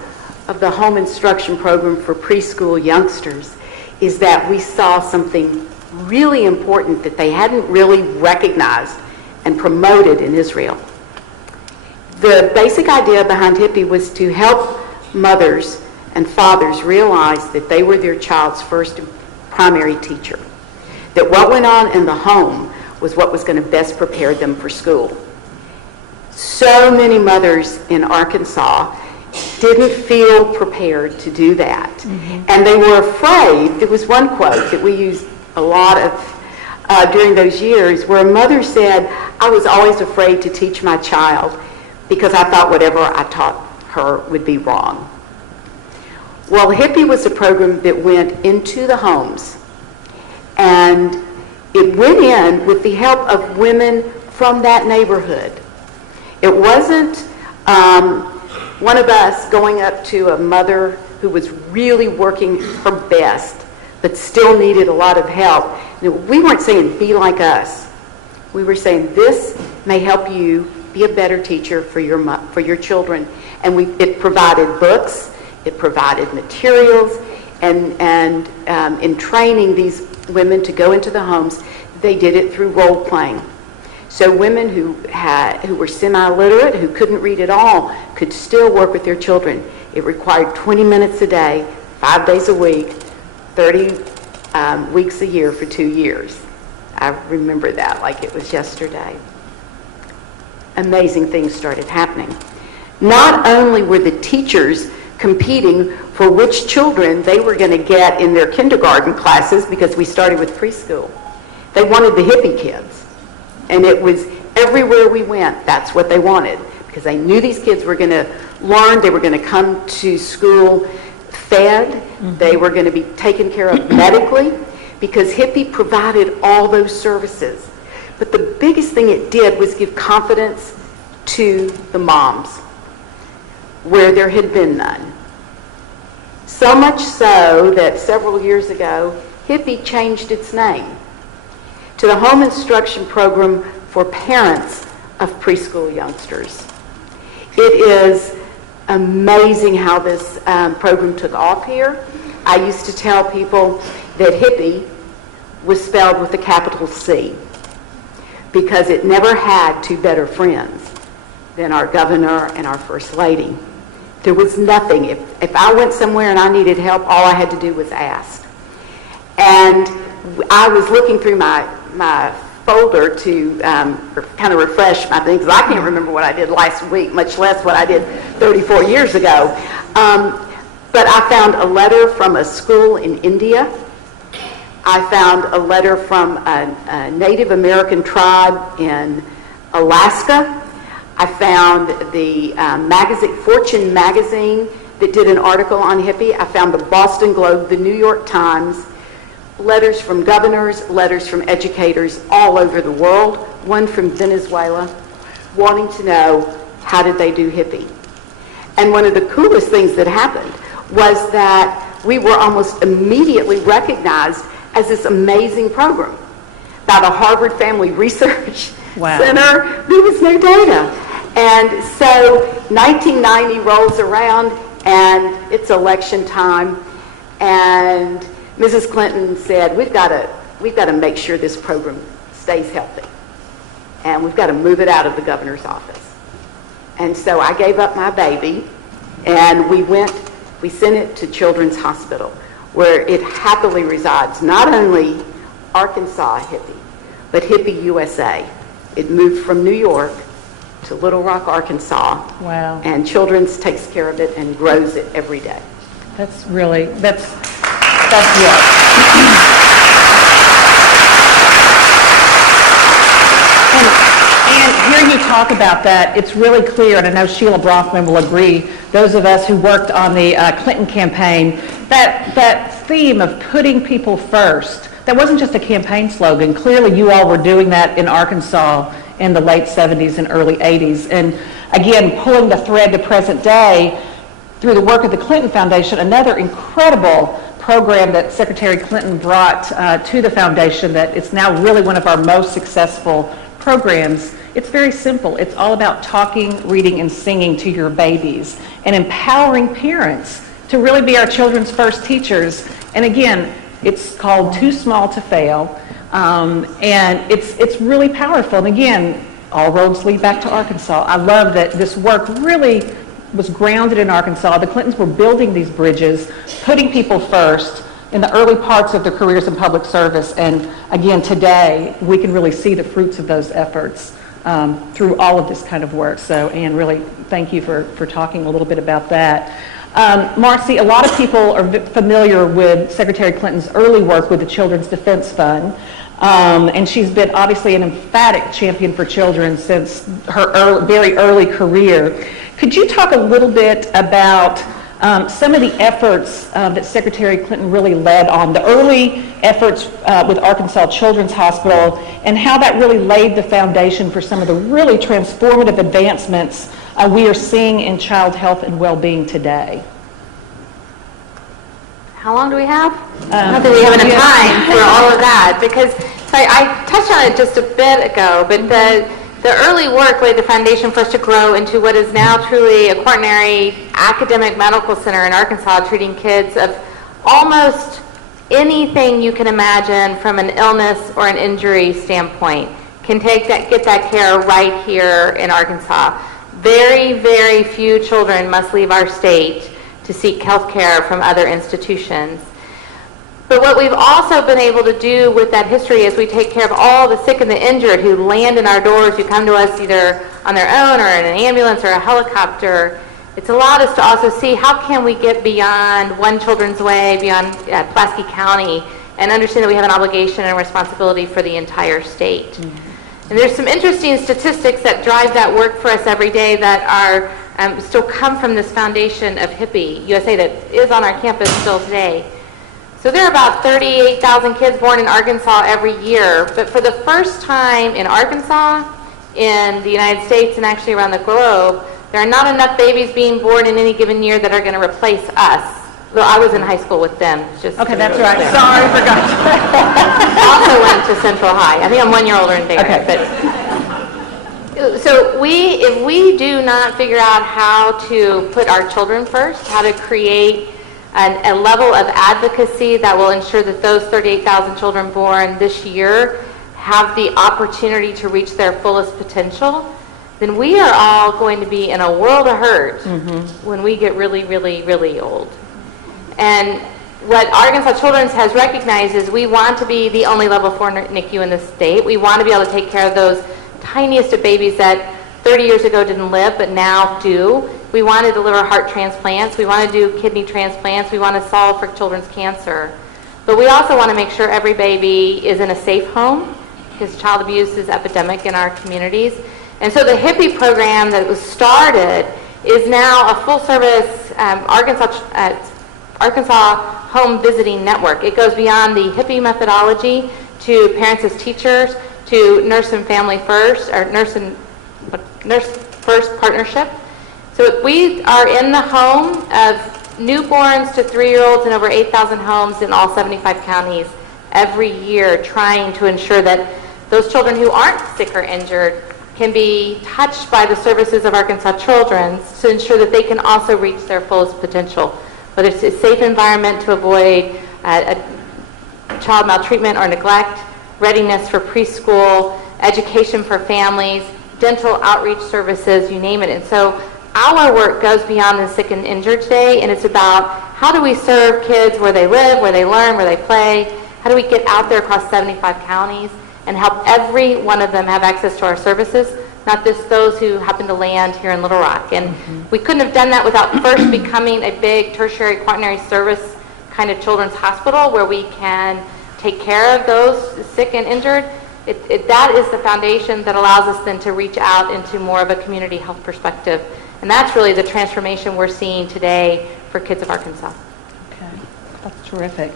of the home instruction program for preschool youngsters, is that we saw something really important that they hadn't really recognized and promoted in Israel. The basic idea behind Hippie was to help mothers and fathers realize that they were their child's first primary teacher, that what went on in the home was what was going to best prepare them for school. So many mothers in Arkansas didn't feel prepared to do that. Mm-hmm. And they were afraid. There was one quote that we used a lot of during those years where a mother said, "I was always afraid to teach my child because I thought whatever I taught her would be wrong." Well, Hippie was a program that went into the homes, and it went in with the help of women from that neighborhood. It wasn't one of us going up to a mother who was really working her best but still needed a lot of help. We weren't saying, be like us. We were saying, this may help you be a better teacher for your children. And it provided books, it provided materials, and in training these women to go into the homes, they did it through role playing. So women who were semi-literate, who couldn't read at all, could still work with their children. It required 20 minutes a day, 5 days a week, 30 weeks a year for 2 years. I remember that like it was yesterday. Amazing things started happening. Not only were the teachers competing for which children they were going to get in their kindergarten classes, because we started with preschool. They wanted the hippie kids. And it was everywhere we went, that's what they wanted, because they knew these kids were going to learn, they were going to come to school fed, they were going to be taken care of medically, because Hippie provided all those services. But the biggest thing it did was give confidence to the moms, where there had been none. So much so that several years ago, Hippie changed its name to the Home Instruction Program for Parents of Preschool Youngsters. It is amazing how this program took off here. I used to tell people that Hippie was spelled with a capital C because it never had two better friends than our governor and our first lady. There was nothing. If I went somewhere and I needed help, all I had to do was ask. And I was looking through my folder to kind of refresh my things. I can't remember what I did last week, much less what I did 34 years ago. But I found a letter from a school in India. I found a letter from a Native American tribe in Alaska. I found the Fortune magazine that did an article on Hippie. I found the Boston Globe, the New York Times, letters from governors, letters from educators all over the world, one from Venezuela, wanting to know how did they do Hippie. And one of the coolest things that happened was that we were almost immediately recognized as this amazing program. By the Harvard Family Research Center, there was no data. And so 1990 rolls around and it's election time, and Mrs. Clinton said, we've got to make sure this program stays healthy, and we've got to move it out of the governor's office. And so I gave up my baby, and we sent it to Children's Hospital, where it happily resides. Not only Arkansas Hippie, but Hippie USA. It moved from New York to Little Rock, Arkansas. Wow. And Children's takes care of it and grows it every day. That's yes. And hearing you talk about that, it's really clear, and I know Sheila Brockman will agree, those of us who worked on the Clinton campaign, that theme of putting people first, that wasn't just a campaign slogan. Clearly you all were doing that in Arkansas in the late 70s and early 80s. And again, pulling the thread to present day, through the work of the Clinton Foundation, another incredible program that Secretary Clinton brought to the foundation that it's now really one of our most successful programs. It's very simple. It's all about talking, reading, and singing to your babies and empowering parents to really be our children's first teachers. And again, it's called Too Small to Fail, and it's really powerful. And again, all roads lead back to Arkansas. I love that this work really was grounded in Arkansas. The Clintons were building these bridges, putting people first in the early parts of their careers in public service. And again, today, we can really see the fruits of those efforts through all of this kind of work. So, Ann, really thank you for talking a little bit about that. Marcy, a lot of people are familiar with Secretary Clinton's early work with the Children's Defense Fund. And she's been obviously an emphatic champion for children since her very early career. Could you talk a little bit about some of the efforts that Secretary Clinton really led on, the early efforts with Arkansas Children's Hospital, and how that really laid the foundation for some of the really transformative advancements we are seeing in child health and well-being today? How long do we have? Not that we have enough time for all of that, because I touched on it just a bit ago, but the early work laid the foundation for us to grow into what is now truly a quaternary academic medical center in Arkansas, treating kids of almost anything you can imagine from an illness or an injury standpoint. Can get that care right here in Arkansas. Very, very few children must leave our state to seek health care from other institutions. But what we've also been able to do with that history is we take care of all the sick and the injured who land in our doors, who come to us either on their own or in an ambulance or a helicopter. It's allowed us to also see how can we get beyond one Children's Way, beyond Pulaski County, and understand that we have an obligation and responsibility for the entire state. Mm-hmm. And there's some interesting statistics that drive that work for us every day that are still come from this foundation of HIPPY USA that is on our campus still today. So there are about 38,000 kids born in Arkansas every year, but for the first time in Arkansas, in the United States, and actually around the globe, there are not enough babies being born in any given year that are going to replace us. Well, I was in high school with them. Okay, that's right. Sorry, forgot. I also went to Central High. I think I'm 1 year older than Barry. Okay. But so if we do not figure out how to put our children first, how to create a level of advocacy that will ensure that those 38,000 children born this year have the opportunity to reach their fullest potential, then we are all going to be in a world of hurt when we get really, really, really old. And what Arkansas Children's has recognized is we want to be the only level 4 NICU in the state. We want to be able to take care of those tiniest of babies that 30 years ago didn't live but now do. We want to deliver heart transplants. We want to do kidney transplants. We want to solve for children's cancer. But we also want to make sure every baby is in a safe home, because child abuse is epidemic in our communities. And so the HIPPY program that was started is now a full-service Arkansas home visiting network. It goes beyond the HIPPY methodology to parents as teachers, to nurse and family first, or nurse first partnership. So we are in the home of newborns to 3-year-olds in over 8,000 homes in all 75 counties every year, trying to ensure that those children who aren't sick or injured can be touched by the services of Arkansas Children's to ensure that they can also reach their fullest potential, whether it's a safe environment to avoid child maltreatment or neglect, readiness for preschool, education for families, dental outreach services, you name it. And so our work goes beyond the sick and injured today, and it's about how do we serve kids where they live, where they learn, where they play, how do we get out there across 75 counties and help every one of them have access to our services, not just those who happen to land here in Little Rock. And we couldn't have done that without first becoming a big tertiary quaternary service kind of children's hospital where we can take care of those sick and injured. That is the foundation that allows us then to reach out into more of a community health perspective. And that's really the transformation we're seeing today for kids of Arkansas. Okay, that's terrific.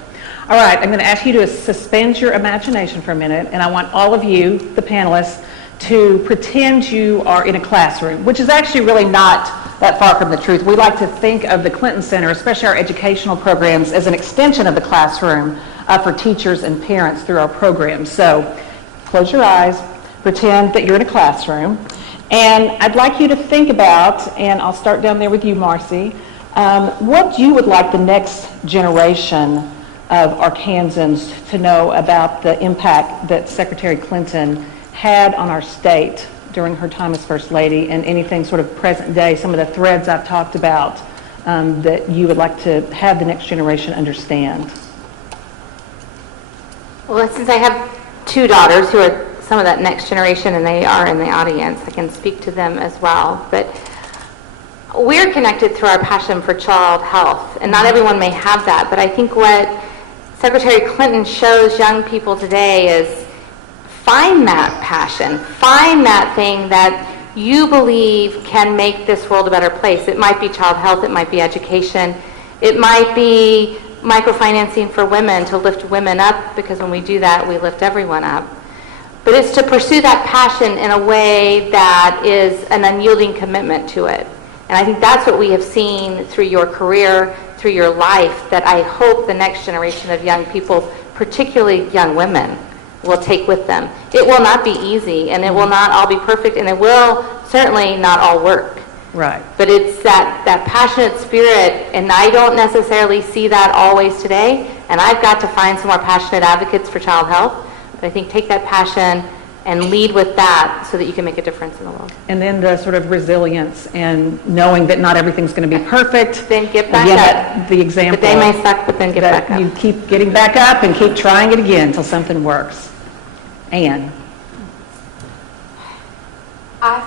All right, I'm going to ask you to suspend your imagination for a minute, and I want all of you, the panelists, to pretend you are in a classroom, which is actually really not that far from the truth. We like to think of the Clinton Center, especially our educational programs, as an extension of the classroom for teachers and parents through our programs. So close your eyes, pretend that you're in a classroom, and I'd like you to think about, and I'll start down there with you, Marcy, what you would like the next generation of Arkansans to know about the impact that Secretary Clinton had on our state during her time as First Lady, and anything sort of present day, some of the threads I've talked about that you would like to have the next generation understand. Well, since I have two daughters who are some of that next generation and they are in the audience, I can speak to them as well. But we're connected through our passion for child health, and not everyone may have that, but I think what Secretary Clinton shows young people today is find that passion, find that thing that you believe can make this world a better place. It might be child health, it might be education, it might be microfinancing for women to lift women up, because when we do that, we lift everyone up. But it's to pursue that passion in a way that is an unyielding commitment to it. And I think that's what we have seen through your career, through your life, that I hope the next generation of young people, particularly young women, will take with them. It will not be easy, and it will not all be perfect, and it will certainly not all work. Right. But it's that passionate spirit, and I don't necessarily see that always today, and I've got to find some more passionate advocates for child health. But I think take that passion and lead with that so that you can make a difference in the world. And then the sort of resilience and knowing that not everything's going to be perfect. Then get back up. The example. The day may suck, but then get back up. You keep getting back up and keep trying it again until something works. Anne. I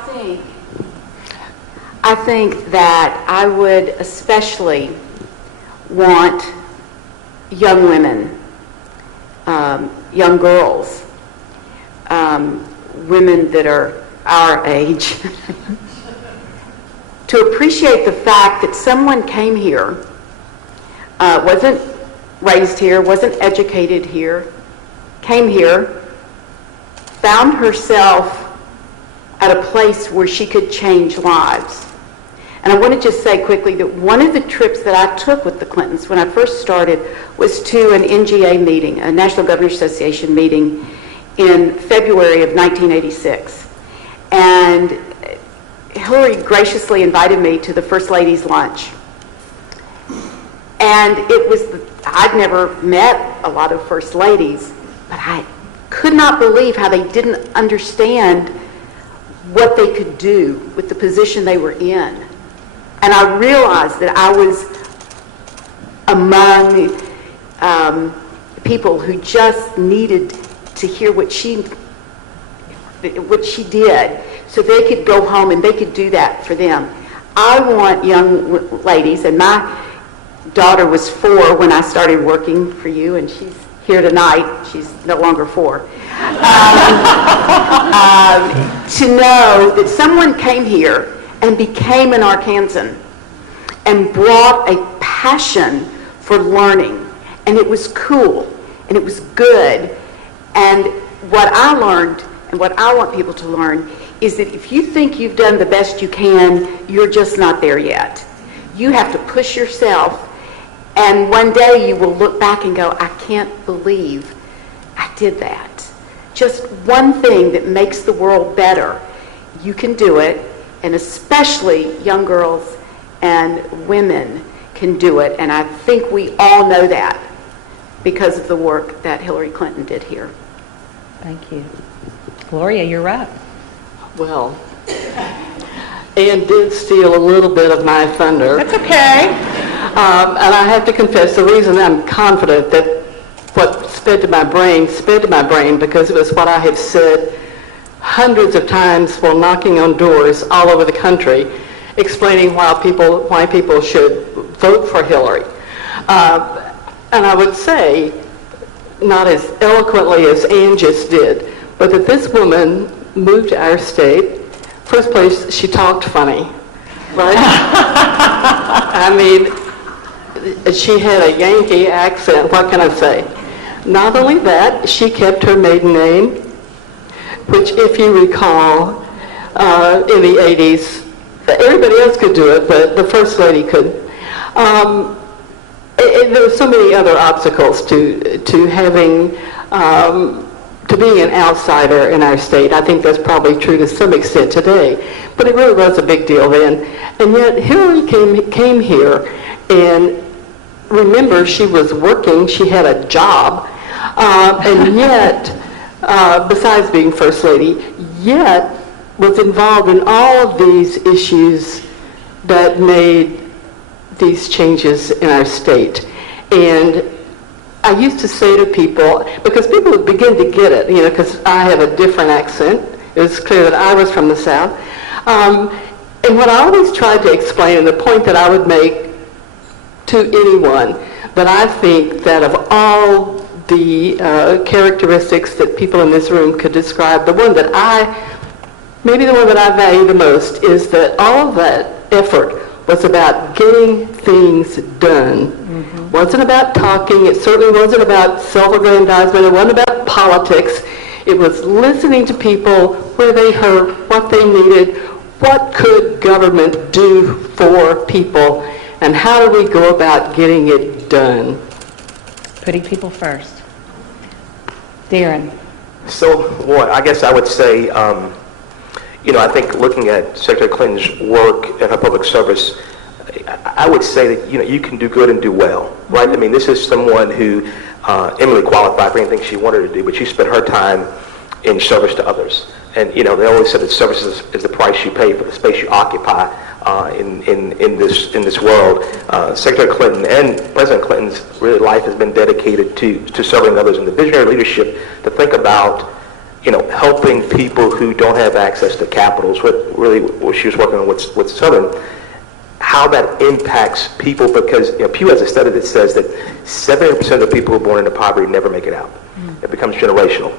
think that I would especially want young women, young girls, women that are our age, to appreciate the fact that someone came here, wasn't raised here, wasn't educated here, came here, found herself at a place where she could change lives. And I want to just say quickly that one of the trips that I took with the Clintons when I first started was to an NGA meeting, a National Governors Association meeting in February of 1986. And Hillary graciously invited me to the First Lady's lunch. And it was, I'd never met a lot of First Ladies, but I could not believe how they didn't understand what they could do with the position they were in. And I realized that I was among people who just needed to hear what she did, so they could go home and they could do that for them. I want young ladies, and my daughter was 4 when I started working for you, and she's here tonight. She's no longer 4. To know that someone came here and became an Arkansan and brought a passion for learning, and it was cool and it was good. And what I learned, and what I want people to learn, is that if you think you've done the best you can, you're just not there yet. You have to push yourself, and one day you will look back and go, I can't believe I did that. Just one thing that makes the world better. You can do it, and especially young girls and women can do it, and I think we all know that because of the work that Hillary Clinton did here. Thank you. Gloria, you're up. Well, Ann did steal a little bit of my thunder. That's okay. And I have to confess, the reason I'm confident that what sped to my brain because it was what I have said hundreds of times while knocking on doors all over the country, explaining why people should vote for Hillary. And I would say, not as eloquently as Ann just did, but that this woman moved to our state. First place, she talked funny, right? I mean, she had a Yankee accent, what can I say? Not only that, she kept her maiden name, which if you recall, in the 80s, everybody else could do it, but the First Lady couldn't. There were so many other obstacles to having, to being an outsider in our state. I think that's probably true to some extent today, but it really was a big deal then. And yet Hillary came here, and remember, she was working, she had a job, and yet, besides being First Lady, yet was involved in all of these issues that made these changes in our state. And I used to say to people, because people would begin to get it, because I have a different accent. It was clear that I was from the South. And what I always tried to explain, and the point that I would make to anyone, that I think that of all the characteristics that people in this room could describe, maybe the one that I value the most is that all of that effort was about getting things done. Mm-hmm. Wasn't about talking. It certainly wasn't about self-aggrandizement. It wasn't about politics. It was listening to people where they hurt, what they needed, what could government do for people, and how do we go about getting it done. Putting people first. Darren. So, I guess I would say, I think looking at Secretary Clinton's work and her public service, I would say that, you can do good and do well, right? I mean, this is someone who eminently qualified for anything she wanted to do, but she spent her time in service to others. And, they always said that service is the price you pay for the space you occupy in this world. Secretary Clinton and President Clinton's really life has been dedicated to serving others, and the visionary leadership to think about helping people who don't have access to capitals, what she was working on with Southern, how that impacts people, because Pew has a study that says that 70% of the people who are born into poverty never make it out. It becomes generational.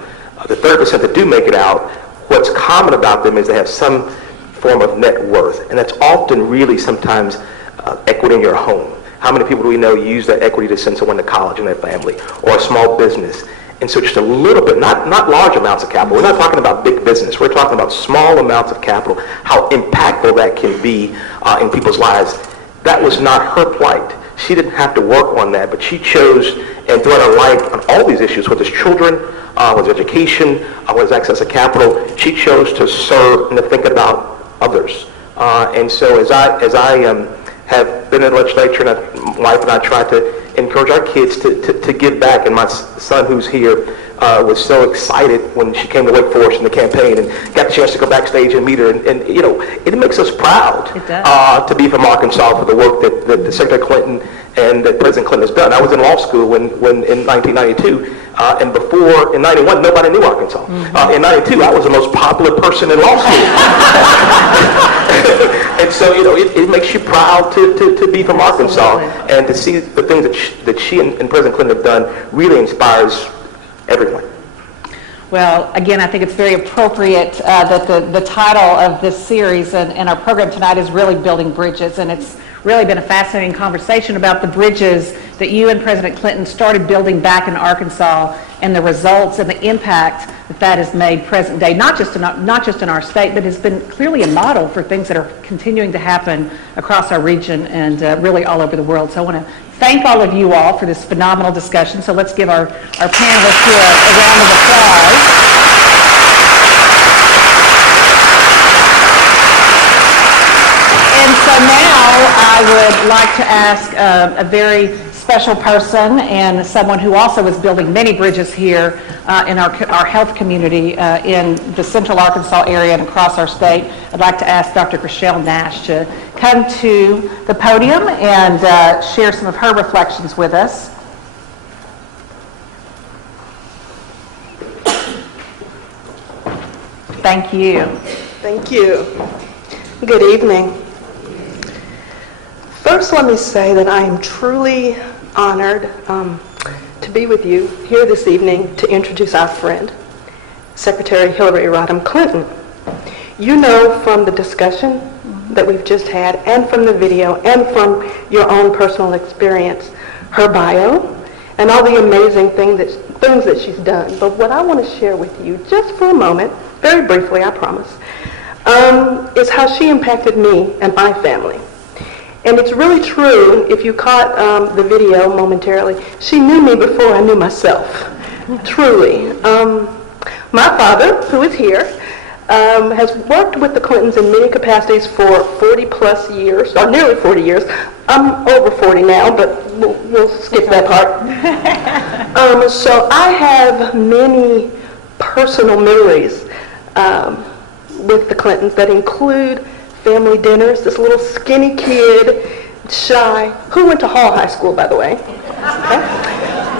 The 30% that do make it out, what's common about them is they have some form of net worth, and that's often really sometimes equity in your home. How many people do we know use that equity to send someone to college in their family, or a small business? And so just a little bit, not large amounts of capital. We're not talking about big business. We're talking about small amounts of capital, how impactful that can be in people's lives. That was not her plight. She didn't have to work on that, but she chose, and throughout her life on all these issues, whether it's children, whether it's education, whether it's access to capital, she chose to serve and to think about others. And so as I have been in the legislature, and my wife and I try to encourage our kids to give back, and my son who's here was so excited when she came to Wake Forest in the campaign and got the chance to go backstage and meet her, and it makes us proud to be from Arkansas for the work that Secretary Clinton and that President Clinton has done. I was in law school when in 1992, and before, in 91, nobody knew Arkansas. In 92, I was the most popular person in law school. And so, it makes you proud to be from Arkansas, and to see the things that she and President Clinton have done really inspires everyone. Well, again, I think it's very appropriate that the title of this series and our program tonight is really Building Bridges, and it's really been a fascinating conversation about the bridges that you and President Clinton started building back in Arkansas, and the results and the impact that has made present day, not just in our state, but has been clearly a model for things that are continuing to happen across our region and really all over the world. So I want to thank all of you all for this phenomenal discussion. So let's give our panelists here a round of applause. And so now I would like to ask a very special person and someone who also is building many bridges here in our health community in the central Arkansas area and across our state. I'd like to ask Dr. Chriselle Nash to come to the podium and share some of her reflections with us. Thank you. Thank you. Good evening. First, let me say that I am truly honored to be with you here this evening to introduce our friend, Secretary Hillary Rodham Clinton. You know from the discussion that we've just had, and from the video, and from your own personal experience, her bio, and all the amazing things that she's done. But what I want to share with you, just for a moment, very briefly, I promise, is how she impacted me and my family. And it's really true, if you caught the video momentarily, she knew me before I knew myself, truly. My father, who is here, has worked with the Clintons in many capacities for 40 plus years, or nearly 40 years. I'm over 40 now, but we'll skip that part. So I have many personal memories with the Clintons that include family dinners. This little skinny kid, shy, who went to Hall High School, by the way, okay?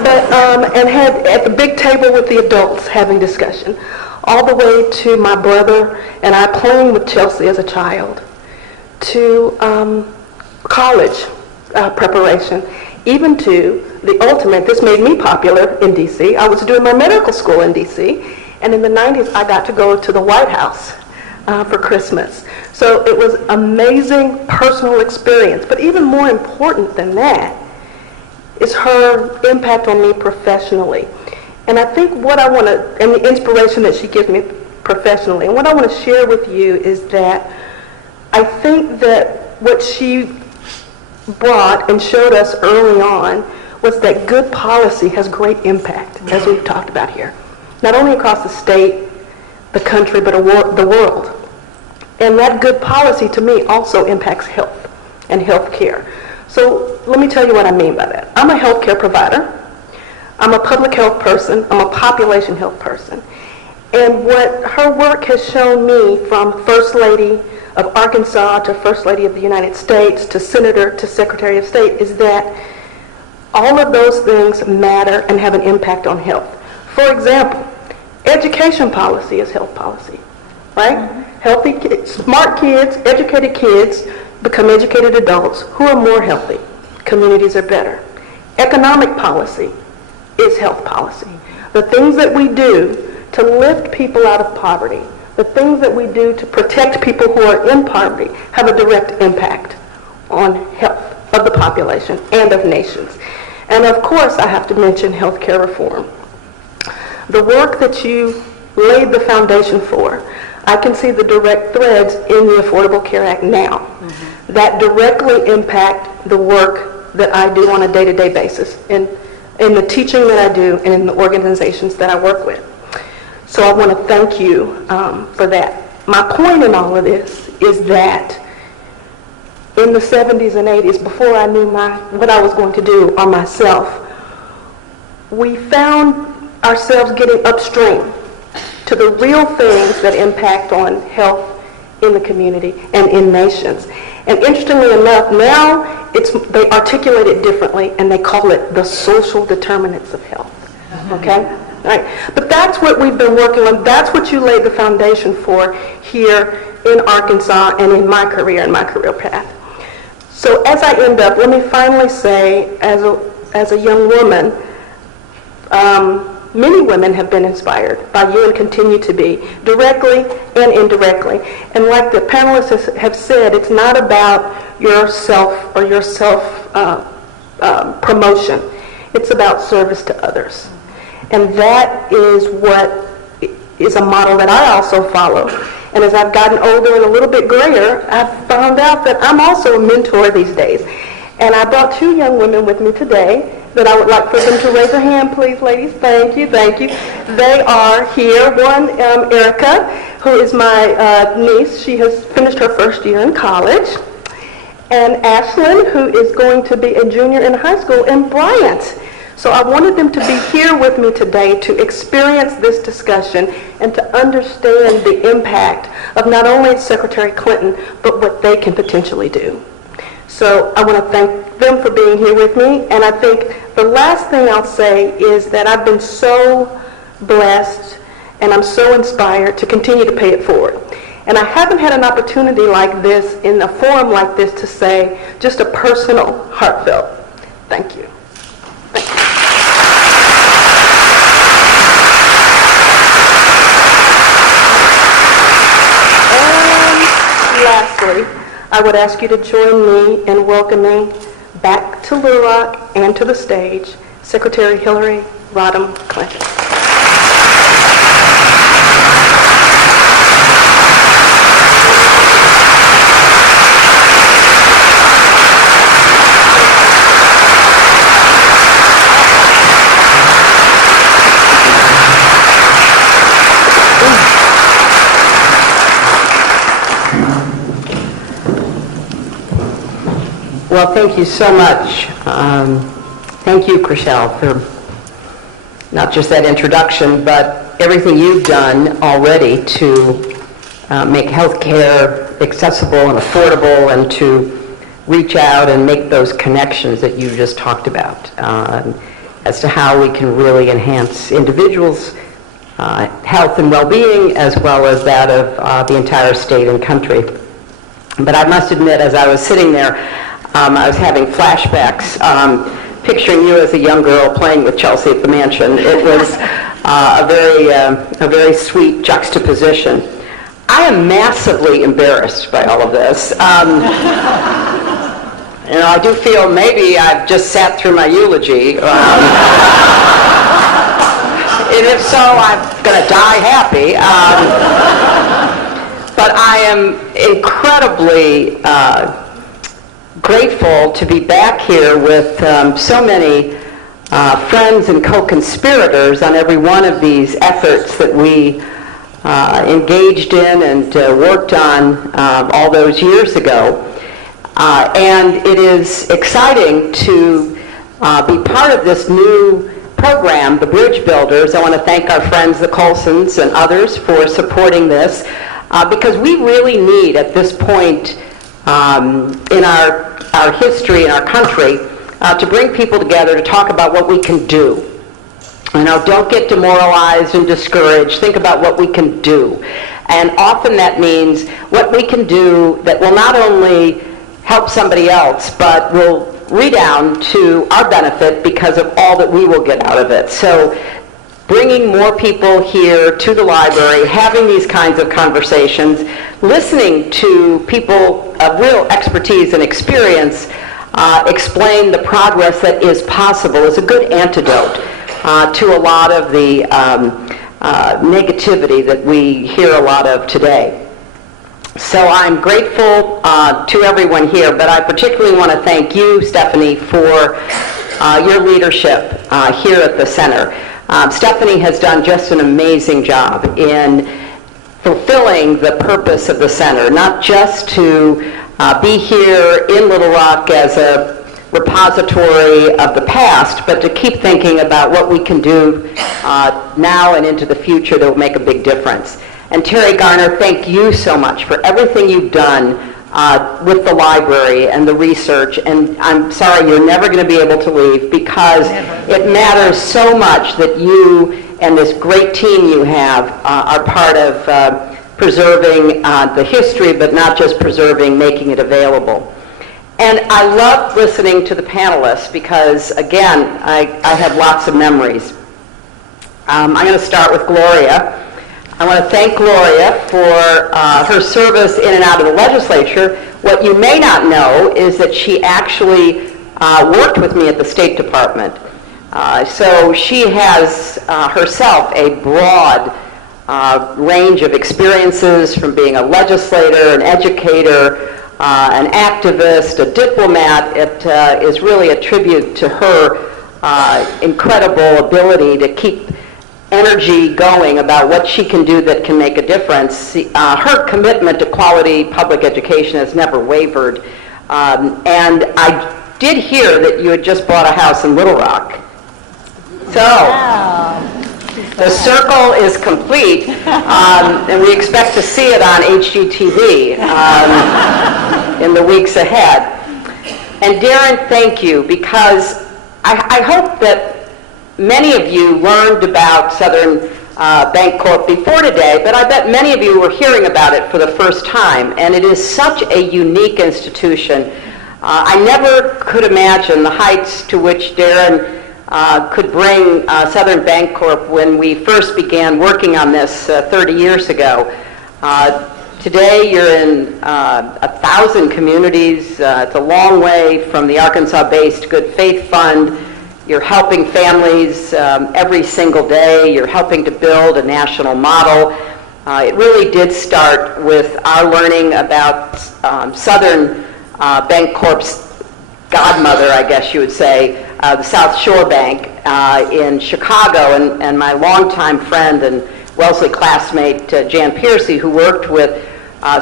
But and had at the big table with the adults having discussion, all the way to my brother and I playing with Chelsea as a child, to college preparation, even to the ultimate. This made me popular in D.C. I was doing my medical school in D.C., and in the 90s I got to go to the White House for Christmas. So it was amazing personal experience. But even more important than that is her impact on me professionally. And I think what I want to, and the inspiration that she gives me professionally, and what I want to share with you is that I think that what she brought and showed us early on was that good policy has great impact, as we've talked about here. Not only across the state, the country, but the world. And that good policy, to me, also impacts health and health care. So let me tell you what I mean by that. I'm a health care provider. I'm a public health person. I'm a population health person. And what her work has shown me, from First Lady of Arkansas to First Lady of the United States to Senator to Secretary of State, is that all of those things matter and have an impact on health. For example, education policy is health policy, right? Healthy kids, smart kids, educated kids become educated adults who are more healthy. Communities are better. Economic policy is health policy. The things that we do to lift people out of poverty, the things that we do to protect people who are in poverty, have a direct impact on health of the population and of nations. And of course, I have to mention healthcare reform. The work that you laid the foundation for, I can see the direct threads in the Affordable Care Act now that directly impact the work that I do on a day-to-day basis in the teaching that I do and in the organizations that I work with. So I want to thank you for that. My point in all of this is that in the 70s and 80s, before I knew what I was going to do on myself, we found ourselves getting upstream to the real things that impact on health in the community and in nations. And interestingly enough, now they articulate it differently, and they call it the social determinants of health. Okay? All right. But that's what we've been working on. That's what you laid the foundation for here in Arkansas and in my career path. So as I end up, let me finally say, as a young woman, many women have been inspired by you and continue to be, directly and indirectly. And like the panelists have said, it's not about yourself or your self-promotion. It's about service to others. And that is what is a model that I also follow. And as I've gotten older and a little bit grayer, I've found out that I'm also a mentor these days. And I brought two young women with me today that I would like for them to raise their hand, please, ladies. Thank you, thank you. They are here. One, Erica, who is my niece. She has finished her first year in college. And Ashlyn, who is going to be a junior in high school, and Bryant. So I wanted them to be here with me today to experience this discussion and to understand the impact of not only Secretary Clinton, but what they can potentially do. So I want to thank them for being here with me. And I think the last thing I'll say is that I've been so blessed and I'm so inspired to continue to pay it forward. And I haven't had an opportunity like this, in a forum like this, to say just a personal, heartfelt thank you. Thank you. And lastly, I would ask you to join me in welcoming back to Little Rock and to the stage Secretary Hillary Rodham Clinton. Well, thank you so much. Thank you, Chriselle, for not just that introduction, but everything you've done already to make health care accessible and affordable, and to reach out and make those connections that you just talked about as to how we can really enhance individuals' health and well-being, as well as that of the entire state and country. But I must admit, as I was sitting there, I was having flashbacks, picturing you as a young girl playing with Chelsea at the mansion. It was a very sweet juxtaposition. I am massively embarrassed by all of this. You know, I do feel maybe I've just sat through my eulogy. And if so, I'm going to die happy. But I am incredibly grateful to be back here with so many friends and co-conspirators on every one of these efforts that we engaged in and worked on all those years ago. And it is exciting to be part of this new program, the Bridge Builders. I want to thank our friends, the Colsons and others, for supporting this, because we really need, at this point in our history in our country, to bring people together to talk about what we can do. You know, don't get demoralized and discouraged. Think about what we can do. And often that means what we can do that will not only help somebody else, but will redound to our benefit because of all that we will get out of it. So bringing more people here to the library, having these kinds of conversations, listening to people of real expertise and experience explain the progress that is possible is a good antidote to a lot of the negativity that we hear a lot of today. So I'm grateful to everyone here, but I particularly want to thank you, Stephanie, for your leadership here at the center. Stephanie has done just an amazing job in fulfilling the purpose of the center, not just to be here in Little Rock as a repository of the past, but to keep thinking about what we can do now and into the future that will make a big difference. And Terry Garner, thank you so much for everything you've done with the library and the research. And I'm sorry, you're never going to be able to leave, because it matters so much that you and this great team you have are part of preserving the history, but not just preserving, making it available. And I love listening to the panelists because, again, I have lots of memories. I'm going to start with Gloria. I want to thank Gloria for her service in and out of the legislature. What you may not know is that she actually worked with me at the State Department. So she has herself a broad range of experiences, from being a legislator, an educator, an activist, a diplomat. It is really a tribute to her incredible ability to keep energy going about what she can do that can make a difference. Her commitment to quality public education has never wavered. And I did hear that you had just bought a house in Little Rock. So the circle is complete, and we expect to see it on HGTV in the weeks ahead. And Darren, thank you, because I hope that many of you learned about Southern Bancorp before today, but I bet many of you were hearing about it for the first time, and it is such a unique institution. I never could imagine the heights to which Darren could bring Southern Bancorp when we first began working on this 30 years ago. Today you're in 1,000 communities. It's a long way from the Arkansas-based Good Faith Fund. You're helping families every single day. You're helping to build a national model. It really did start with our learning about Southern Bancorp's godmother, I guess you would say, the South Shore Bank in Chicago, and my longtime friend and Wellesley classmate Jan Piercy, who worked with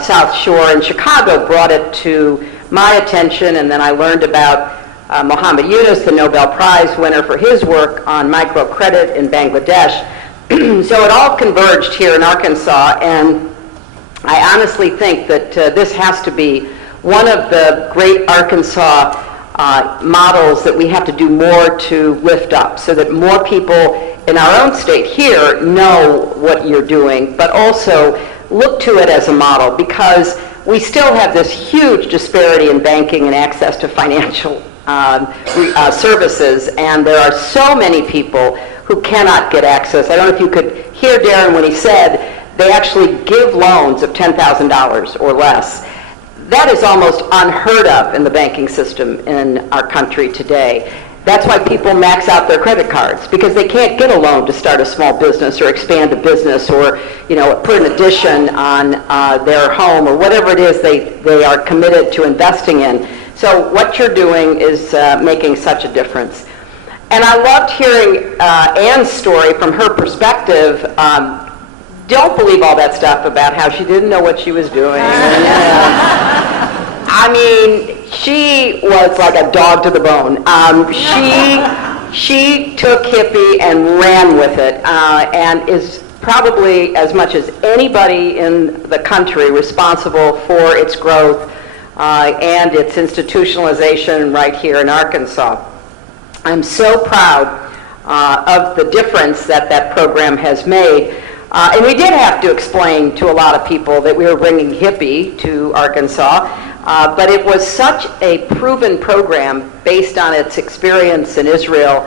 South Shore in Chicago, brought it to my attention, and then I learned about Muhammad Yunus, the Nobel Prize winner for his work on microcredit in Bangladesh. So it all converged here in Arkansas, and I honestly think that this has to be one of the great Arkansas models that we have to do more to lift up, so that more people in our own state here know what you're doing, but also look to it as a model, because we still have this huge disparity in banking and access to financial services, and there are so many people who cannot get access. I don't know if you could hear Darren when he said they actually give loans of $10,000 or less. That is almost unheard of in the banking system in our country today. That's why people max out their credit cards, because they can't get a loan to start a small business or expand a business or, put an addition on their home or whatever it is they are committed to investing in. So what you're doing is making such a difference. And I loved hearing Ann's story from her perspective. Don't believe all that stuff about how she didn't know what she was doing. I mean, she was like a dog to the bone. She took hippie and ran with it, and is probably, as much as anybody in the country, responsible for its growth and its institutionalization right here in Arkansas. I'm so proud of the difference that program has made. And we did have to explain to a lot of people that we were bringing hippie to Arkansas, but it was such a proven program based on its experience in Israel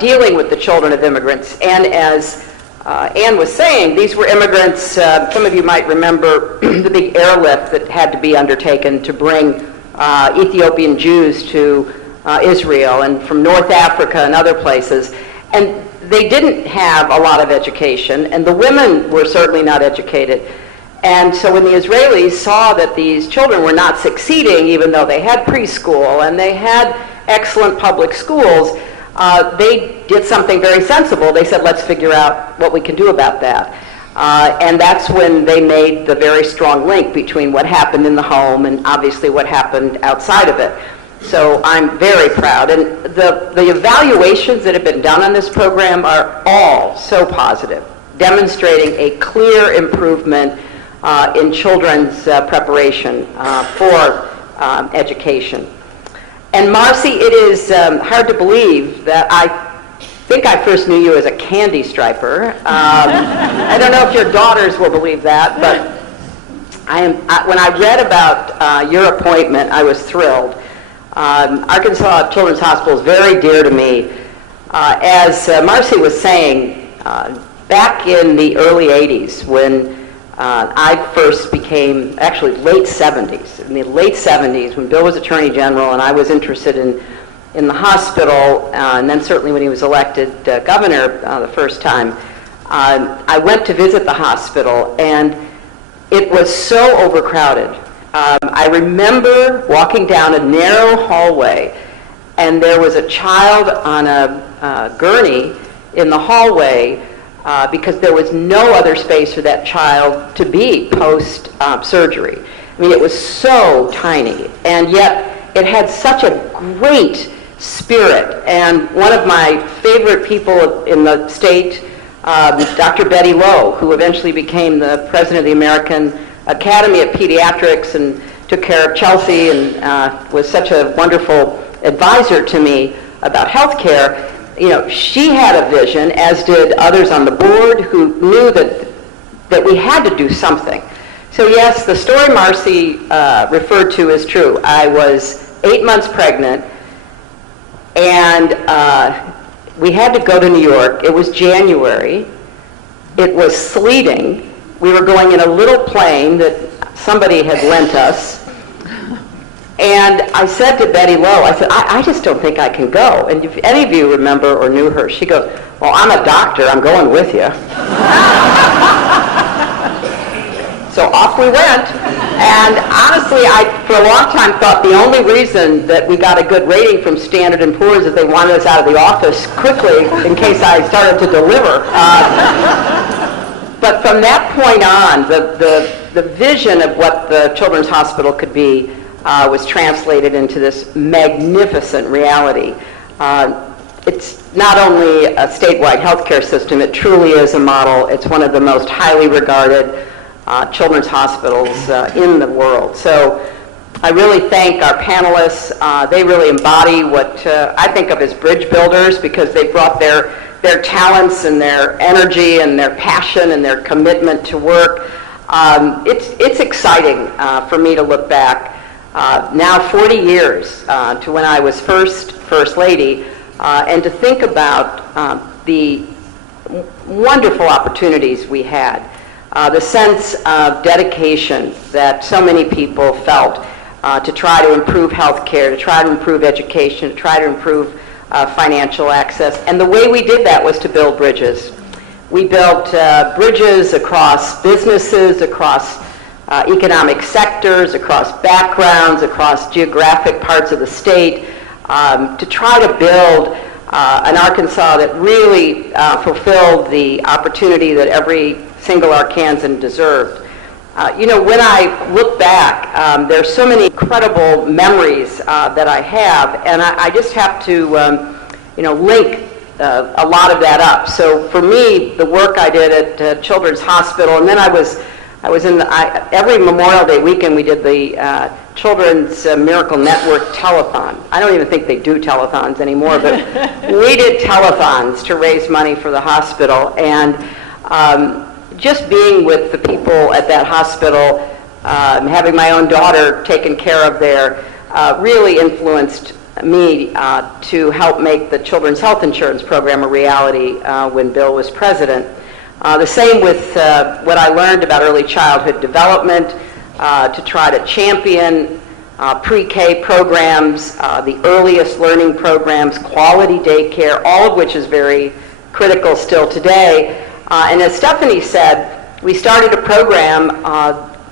dealing with the children of immigrants. And as Ann was saying, these were immigrants, some of you might remember the big airlift that had to be undertaken to bring Ethiopian Jews to Israel, and from North Africa and other places. And they didn't have a lot of education, and the women were certainly not educated. And so when the Israelis saw that these children were not succeeding, even though they had preschool and they had excellent public schools, they did something very sensible. They said, let's figure out what we can do about that. And that's when they made the very strong link between what happened in the home and obviously what happened outside of it. So I'm very proud. And the evaluations that have been done on this program are all so positive, demonstrating a clear improvement in children's preparation for education. And Marcy, it is hard to believe that I think I first knew you as a candy striper. I don't know if your daughters will believe that, but when I read about your appointment, I was thrilled. Arkansas Children's Hospital is very dear to me. As Marcy was saying, back in the early 80s, when I first became, actually late 70s, in the late 70s, when Bill was Attorney General and I was interested in the hospital, and then certainly when he was elected governor the first time, I went to visit the hospital, and it was so overcrowded. I remember walking down a narrow hallway, and there was a child on a gurney in the hallway because there was no other space for that child to be post-surgery. I mean, it was so tiny, and yet it had such a great spirit. And one of my favorite people in the state, Dr. Betty Lowe, who eventually became the president of the American Academy of Pediatrics and took care of Chelsea and was such a wonderful advisor to me about health care. She had a vision, as did others on the board who knew that we had to do something. So yes, the story Marcy referred to is true. I was 8 months pregnant, and we had to go to New York. It was January. It was sleeting. We were going in a little plane that somebody had lent us. And I said to Betty Lowe, I said, I just don't think I can go. And if any of you remember or knew her, she goes, well, I'm a doctor, I'm going with you. So off we went. And honestly, I, for a long time, thought the only reason that we got a good rating from Standard & Poor's is they wanted us out of the office quickly in case I started to deliver. But from that point on, the vision of what the Children's Hospital could be was translated into this magnificent reality. It's not only a statewide healthcare system, it truly is a model. It's one of the most highly regarded children's hospitals in the world. So I really thank our panelists. They really embody what I think of as bridge builders, because they brought their talents and their energy and their passion and their commitment to work. It's exciting for me to look back now 40 years to when I was First Lady, and to think about the wonderful opportunities we had, the sense of dedication that so many people felt to try to improve health care, to try to improve education, to try to improve financial access. And the way we did that was to build bridges. We built bridges across businesses, across economic sectors, across backgrounds, across geographic parts of the state, to try to build an Arkansas that really fulfilled the opportunity that every single Arkansan deserved. When I look back, there's so many incredible memories that I have, and I just have to, link a lot of that up. So for me, the work I did at Children's Hospital, and then I was in every Memorial Day weekend we did the Children's Miracle Network telethon. I don't even think they do telethons anymore, but we did telethons to raise money for the hospital. And just being with the people at that hospital, having my own daughter taken care of there, really influenced me to help make the Children's Health Insurance Program a reality when Bill was president. The same with what I learned about early childhood development, to try to champion pre-K programs, the earliest learning programs, quality daycare, all of which is very critical still today. And as Stephanie said, we started a program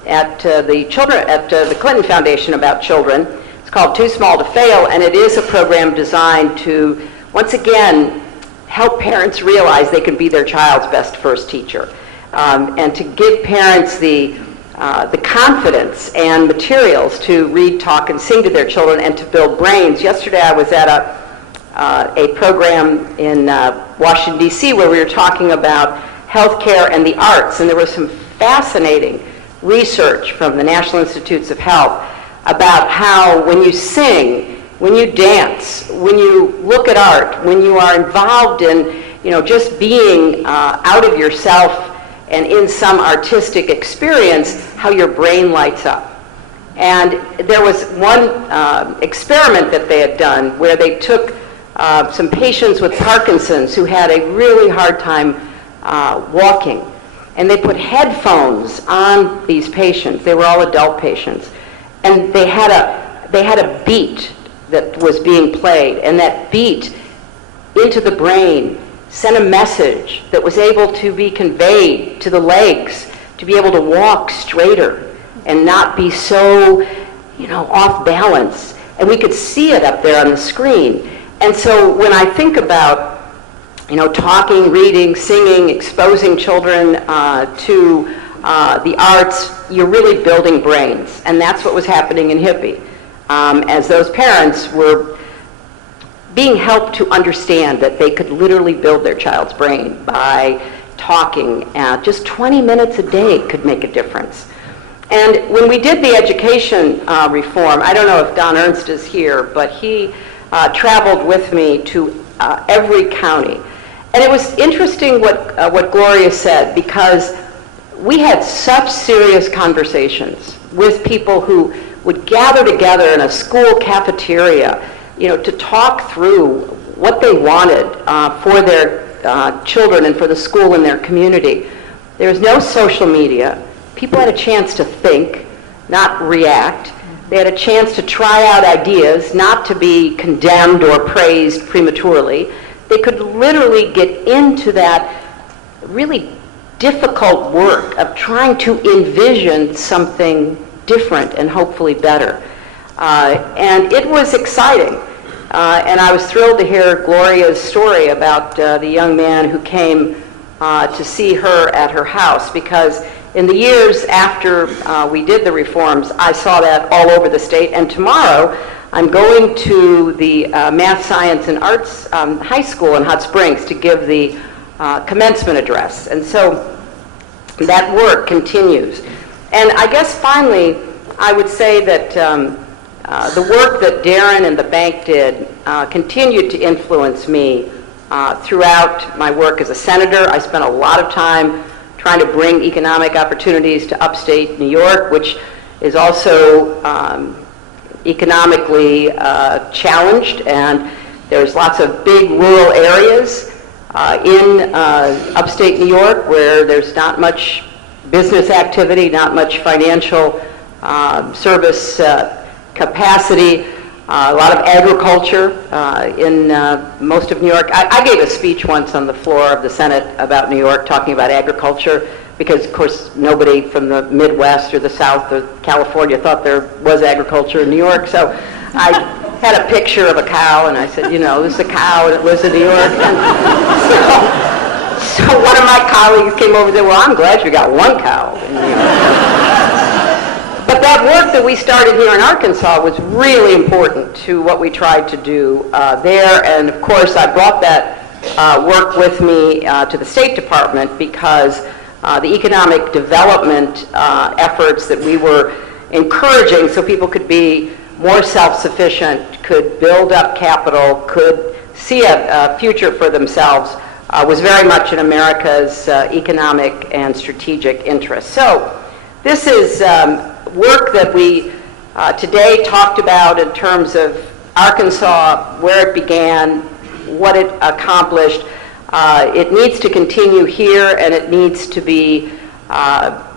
at the Clinton Foundation about children. It's called Too Small to Fail, and it is a program designed to, once again, help parents realize they can be their child's best first teacher, and to give parents the confidence and materials to read, talk, and sing to their children, and to build brains. Yesterday I was at a program in Washington, D.C., where we were talking about healthcare and the arts, and there was some fascinating research from the National Institutes of Health about how when you sing, when you dance, when you look at art, when you are involved in, just being out of yourself and in some artistic experience, how your brain lights up. And there was one experiment that they had done where they took some patients with Parkinson's who had a really hard time walking, and they put headphones on these patients. They were all adult patients, and they had a beat that was being played, and that beat into the brain sent a message that was able to be conveyed to the legs, to be able to walk straighter and not be so, off balance. And we could see it up there on the screen. And so when I think about, talking, reading, singing, exposing children to the arts, you're really building brains. And that's what was happening in Hippie, as those parents were being helped to understand that they could literally build their child's brain by talking. Just 20 minutes a day could make a difference. And when we did the education reform, I don't know if Don Ernst is here, but he traveled with me to every county. And it was interesting what Gloria said, because we had such serious conversations with people who would gather together in a school cafeteria, to talk through what they wanted for their children and for the school and their community. There was no social media. People had a chance to think, not react. They had a chance to try out ideas, not to be condemned or praised prematurely. They could literally get into that really difficult work of trying to envision something different and hopefully better. And it was exciting. And I was thrilled to hear Gloria's story about the young man who came to see her at her house, because in the years after we did the reforms, I saw that all over the state. And tomorrow, I'm going to the Math, Science, and Arts High School in Hot Springs to give the commencement address. And so that work continues. And I guess finally, I would say that the work that Darren and the bank did continued to influence me throughout my work as a senator. I spent a lot of time trying to bring economic opportunities to upstate New York, which is also economically challenged, and there's lots of big rural areas in upstate New York where there's not much business activity, not much financial service capacity, a lot of agriculture in most of New York. I gave a speech once on the floor of the Senate about New York talking about agriculture because, of course, nobody from the Midwest or the South or California thought there was agriculture in New York. So I had a picture of a cow, and I said, you know, this is a cow, and it lives in New York. And so one of my colleagues came over and said, well, I'm glad you got one cow in New York. But that work that we started here in Arkansas was really important to what we tried to do there. And of course, I brought that work with me to the State Department because the economic development efforts that we were encouraging so people could be more self-sufficient, could build up capital, could see a future for themselves was very much in America's economic and strategic interest. So this is work that we today talked about in terms of Arkansas, where it began, what it accomplished. It needs to continue here, and it needs to be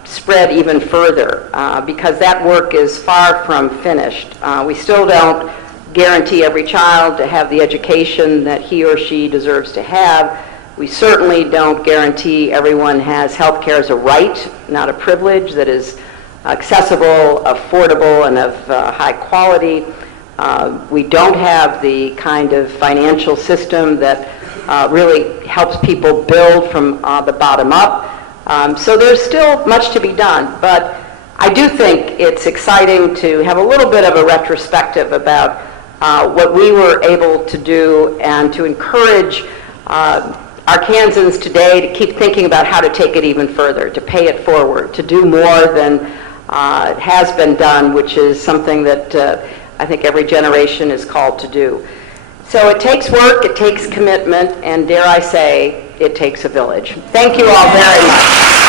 spread even further because that work is far from finished. We still don't guarantee every child to have the education that he or she deserves to have. We certainly don't guarantee everyone has health care as a right, not a privilege, that is accessible, affordable, and of high quality. We don't have the kind of financial system that really helps people build from the bottom up. So there's still much to be done, but I do think it's exciting to have a little bit of a retrospective about what we were able to do and to encourage Arkansans today to keep thinking about how to take it even further, to pay it forward, to do more than has been done, which is something that I think every generation is called to do. So it takes work, it takes commitment, and dare I say, it takes a village. Thank you all very much.